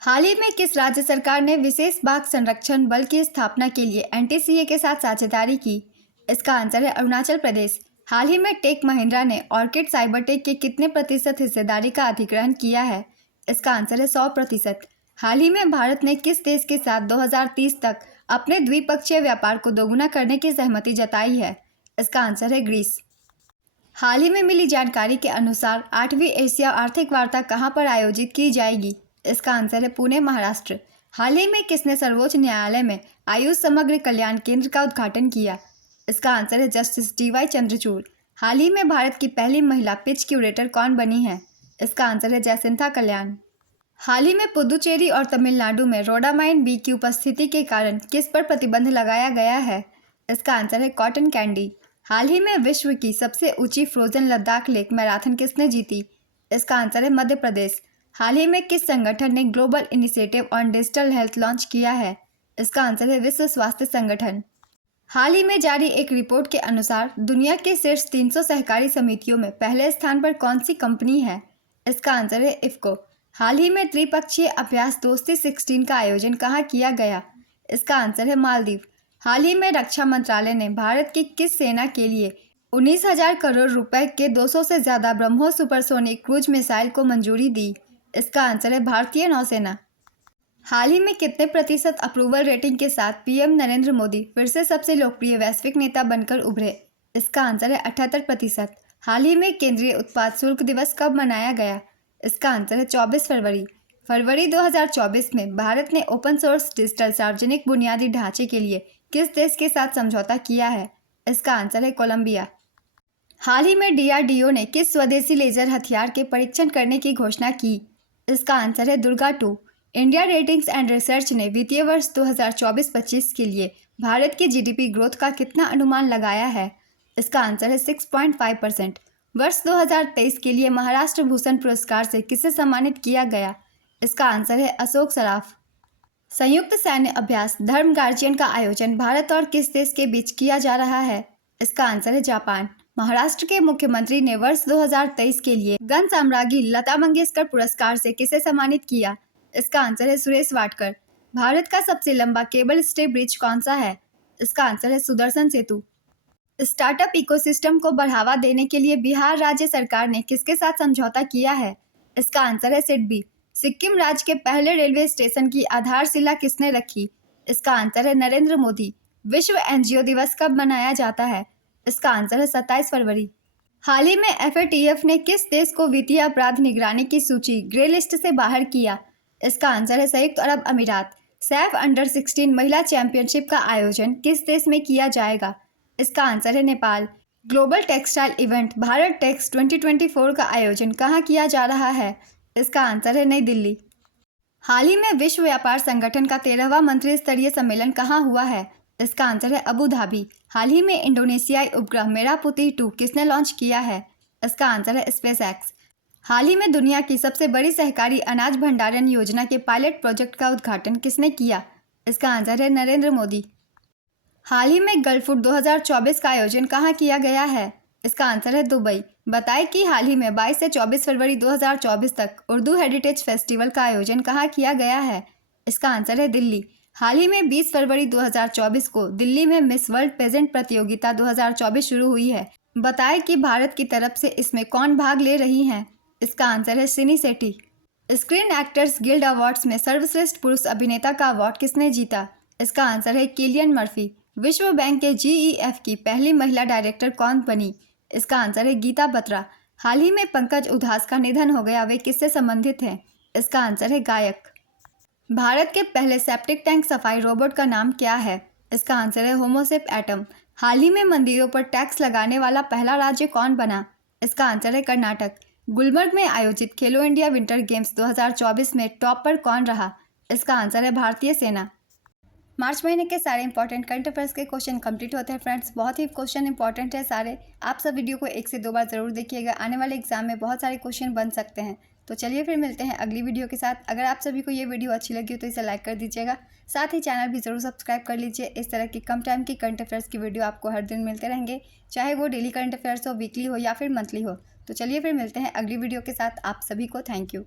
हाल ही में किस राज्य सरकार ने विशेष बाघ संरक्षण बल की स्थापना के लिए NTCA के साथ साझेदारी की? इसका आंसर है अरुणाचल प्रदेश। हाल ही में टेक महिंद्रा ने ऑर्किड साइबरटेक के कितने प्रतिशत हिस्सेदारी का अधिग्रहण किया है? इसका आंसर है 100%। हाल ही में भारत ने किस देश के साथ 2030 तक अपने द्विपक्षीय व्यापार को दोगुना करने की सहमति जताई है? इसका आंसर है ग्रीस। हाल ही में मिली जानकारी के अनुसार 8वीं एशिया आर्थिक वार्ता कहां पर आयोजित की जाएगी? इसका आंसर है पुणे, महाराष्ट्र। हाल ही में किसने सर्वोच्च न्यायालय में आयुष समग्र कल्याण केंद्र का उद्घाटन किया? इसका आंसर है जस्टिस DY चंद्रचूड़। हाल ही में भारत की पहली महिला पिच क्यूरेटर कौन बनी है? इसका आंसर है जयसिंथा कल्याण। हाल ही में पुदुचेरी और तमिलनाडु में रोडामाइन बी की उपस्थिति के कारण किस पर प्रतिबंध लगाया गया है? इसका आंसर है कॉटन कैंडी। हाल ही में विश्व की सबसे ऊंची फ्रोजन लद्दाख लेक मैराथन किसने जीती? इसका आंसर है मध्य प्रदेश। हाल ही में किस संगठन ने global initiative on digital health launch किया है? इसका आंसर है विश्व स्वास्थ्य संगठन। हाल ही में जारी एक रिपोर्ट के अनुसार दुनिया के शीर्ष 300 सहकारी समितियों में पहले स्थान पर कौन सी कंपनी है? इसका आंसर है इफ्को। हाल ही में त्रिपक्षीय अभ्यास दोस्ती 16 का आयोजन कहाँ किया गया? इसका आंसर है मालदीव। हाल ही में रक्षा मंत्रालय ने भारत की किस सेना के लिए 19,000 करोड़ रुपए के 200 से ज़्यादा ब्रह्मोस सुपरसोनिक क्रूज मिसाइल को मंजूरी दी? इसका आंसर है भारतीय नौसेना। हाल ही में कितने प्रतिशत अप्रूवल रेटिंग के साथ PM नरेंद्र मोदी फिर से सबसे लोकप्रिय वैश्विक नेता बनकर उभरे? इसका आंसर है 78%। हाल ही में केंद्रीय उत्पाद शुल्क दिवस कब मनाया गया? इसका आंसर है 24 फरवरी। फरवरी 2024 में भारत ने ओपन सोर्स डिजिटल सार्वजनिक बुनियादी ढांचे के लिए किस देश के साथ समझौता किया है? इसका आंसर है कोलंबिया। हाल ही में DRDO ने किस स्वदेशी लेजर हथियार के परीक्षण करने की घोषणा की? इसका आंसर है Durga 2। India ratings and research ने वित्तीय वर्ष 2024-25 के लिए भारत की GDP ग्रोथ का कितना अनुमान लगाया है? इसका आंसर है 6.5%। वर्ष 2023 के लिए महाराष्ट्र भूषण पुरस्कार से किसे सम्मानित किया गया? इसका आंसर है अशोक सराफ। संयुक्त सैन्य अभ्यास धर्म गार्जियन का आयोजन भारत और किस देश के बीच किया जा रहा है? इसका आंसर है जापान। महाराष्ट्र के मुख्यमंत्री ने वर्ष 2023 के लिए गण साम्राज्ञी लता मंगेशकर पुरस्कार से किसे सम्मानित किया? इसका आंसर है सुरेश वाडकर। भारत का सबसे लंबा केबल स्टे ब्रिज कौन सा है? इसका आंसर है सुदर्शन सेतु। स्टार्टअप इकोसिस्टम को बढ़ावा देने के लिए बिहार राज्य सरकार ने किसके साथ समझौता किया है? इसका आंसर है सिडबी। सिक्किम राज्य के पहले रेलवे स्टेशन की आधारशिला किसने रखी? इसका आंसर है नरेंद्र मोदी। विश्व NGO दिवस कब मनाया जाता है? इसका आंसर है 27 फरवरी। हाल ही में FATF ने किस देश को वित्तीय अपराध निगरानी की सूची ग्रे लिस्ट से बाहर किया? इसका आंसर है संयुक्त अरब अमीरात। सैफ अंडर 16 महिला चैंपियनशिप का आयोजन किस देश में किया जाएगा? इसका आंसर है Nepal. Global textile event Bharat Tex 2024 का आयोजन कहाँ किया जा रहा है? इसका आंसर है नई दिल्ली। हाल ही में विश्व व्यापार संगठन का 13वां मंत्री स्तरीय सम्मेलन कहाँ हुआ है? इसका आंसर है अबू धाबी। हाल ही में इंडोनेशियाई उपग्रह मेरापुती 2 किसने लॉन्च किया है? इसका आंसर है स्पेसएक्स। हाल ही में दुनिया की सबसे बड़ी सहकारी अनाज भंडारण योजना के पायलट प्रोजेक्ट का उद्घाटन किसने किया? इसका आंसर है नरेंद्र मोदी। हाल ही में गल्फूड 2024 का आयोजन कहाँ किया गया है? इसका आंसर है दुबई। बताएं कि हाल ही में 22 से 24 फरवरी 2024 तक उर्दू हेरिटेज फेस्टिवल का आयोजन कहाँ किया गया है? इसका आंसर है दिल्ली। हाल ही में 20 फरवरी 2024 को दिल्ली में मिस वर्ल्ड पेजेंट प्रतियोगिता 2024 शुरू हुई है। बताएं कि भारत की तरफ से इसमें कौन भाग ले रही हैं? इसका आंसर है Sini Shetty. Screen actors guild awards में सर्वश्रेष्ठ पुरुष अभिनेता का अवार्ड किसने जीता? इसका आंसर है किलियन मर्फी। विश्व बैंक के GEF की पहली महिला डायरेक्टर कौन बनी? इसका आंसर है गीता बत्रा। हाल ही में पंकज उधास का निधन हो गया, वे किससे संबंधित हैं? इसका आंसर है गायक। भारत के पहले सेप्टिक टैंक सफाई रोबोट का नाम क्या है? इसका आंसर है होमोसेप एटम। हाल ही में मंदिरों पर टैक्स लगाने वाला पहला राज्य कौन बना? इसका आंसर है कर्नाटक। गुलमर्ग में आयोजित खेलो इंडिया विंटर गेम्स 2024 में टॉप पर कौन रहा? इसका आंसर है भारतीय सेना। मार्च महीने के सारे इंपॉर्टेंट करंट अफेयर्स के क्वेश्चन कंप्लीट होते हैं फ्रेंड्स। बहुत ही क्वेश्चन इंपॉर्टेंट है सारे। आप सब वीडियो को 1 से 2 बार ज़रूर देखिएगा, आने वाले एग्जाम में बहुत सारे क्वेश्चन बन सकते हैं। तो चलिए फिर मिलते हैं अगली वीडियो के साथ। अगर आप सभी को ये वीडियो अच्छी लगी हो तो इसे लाइक कर दीजिएगा, साथ ही चैनल भी ज़रूर सब्सक्राइब कर लीजिए। इस तरह की कम टाइम की करंट अफेयर्स की वीडियो आपको हर दिन मिलते रहेंगे, चाहे वो डेली करंट अफेयर्स हो, वीकली हो या फिर मंथली हो। तो चलिए फिर मिलते हैं अगली वीडियो के साथ। आप सभी को थैंक यू।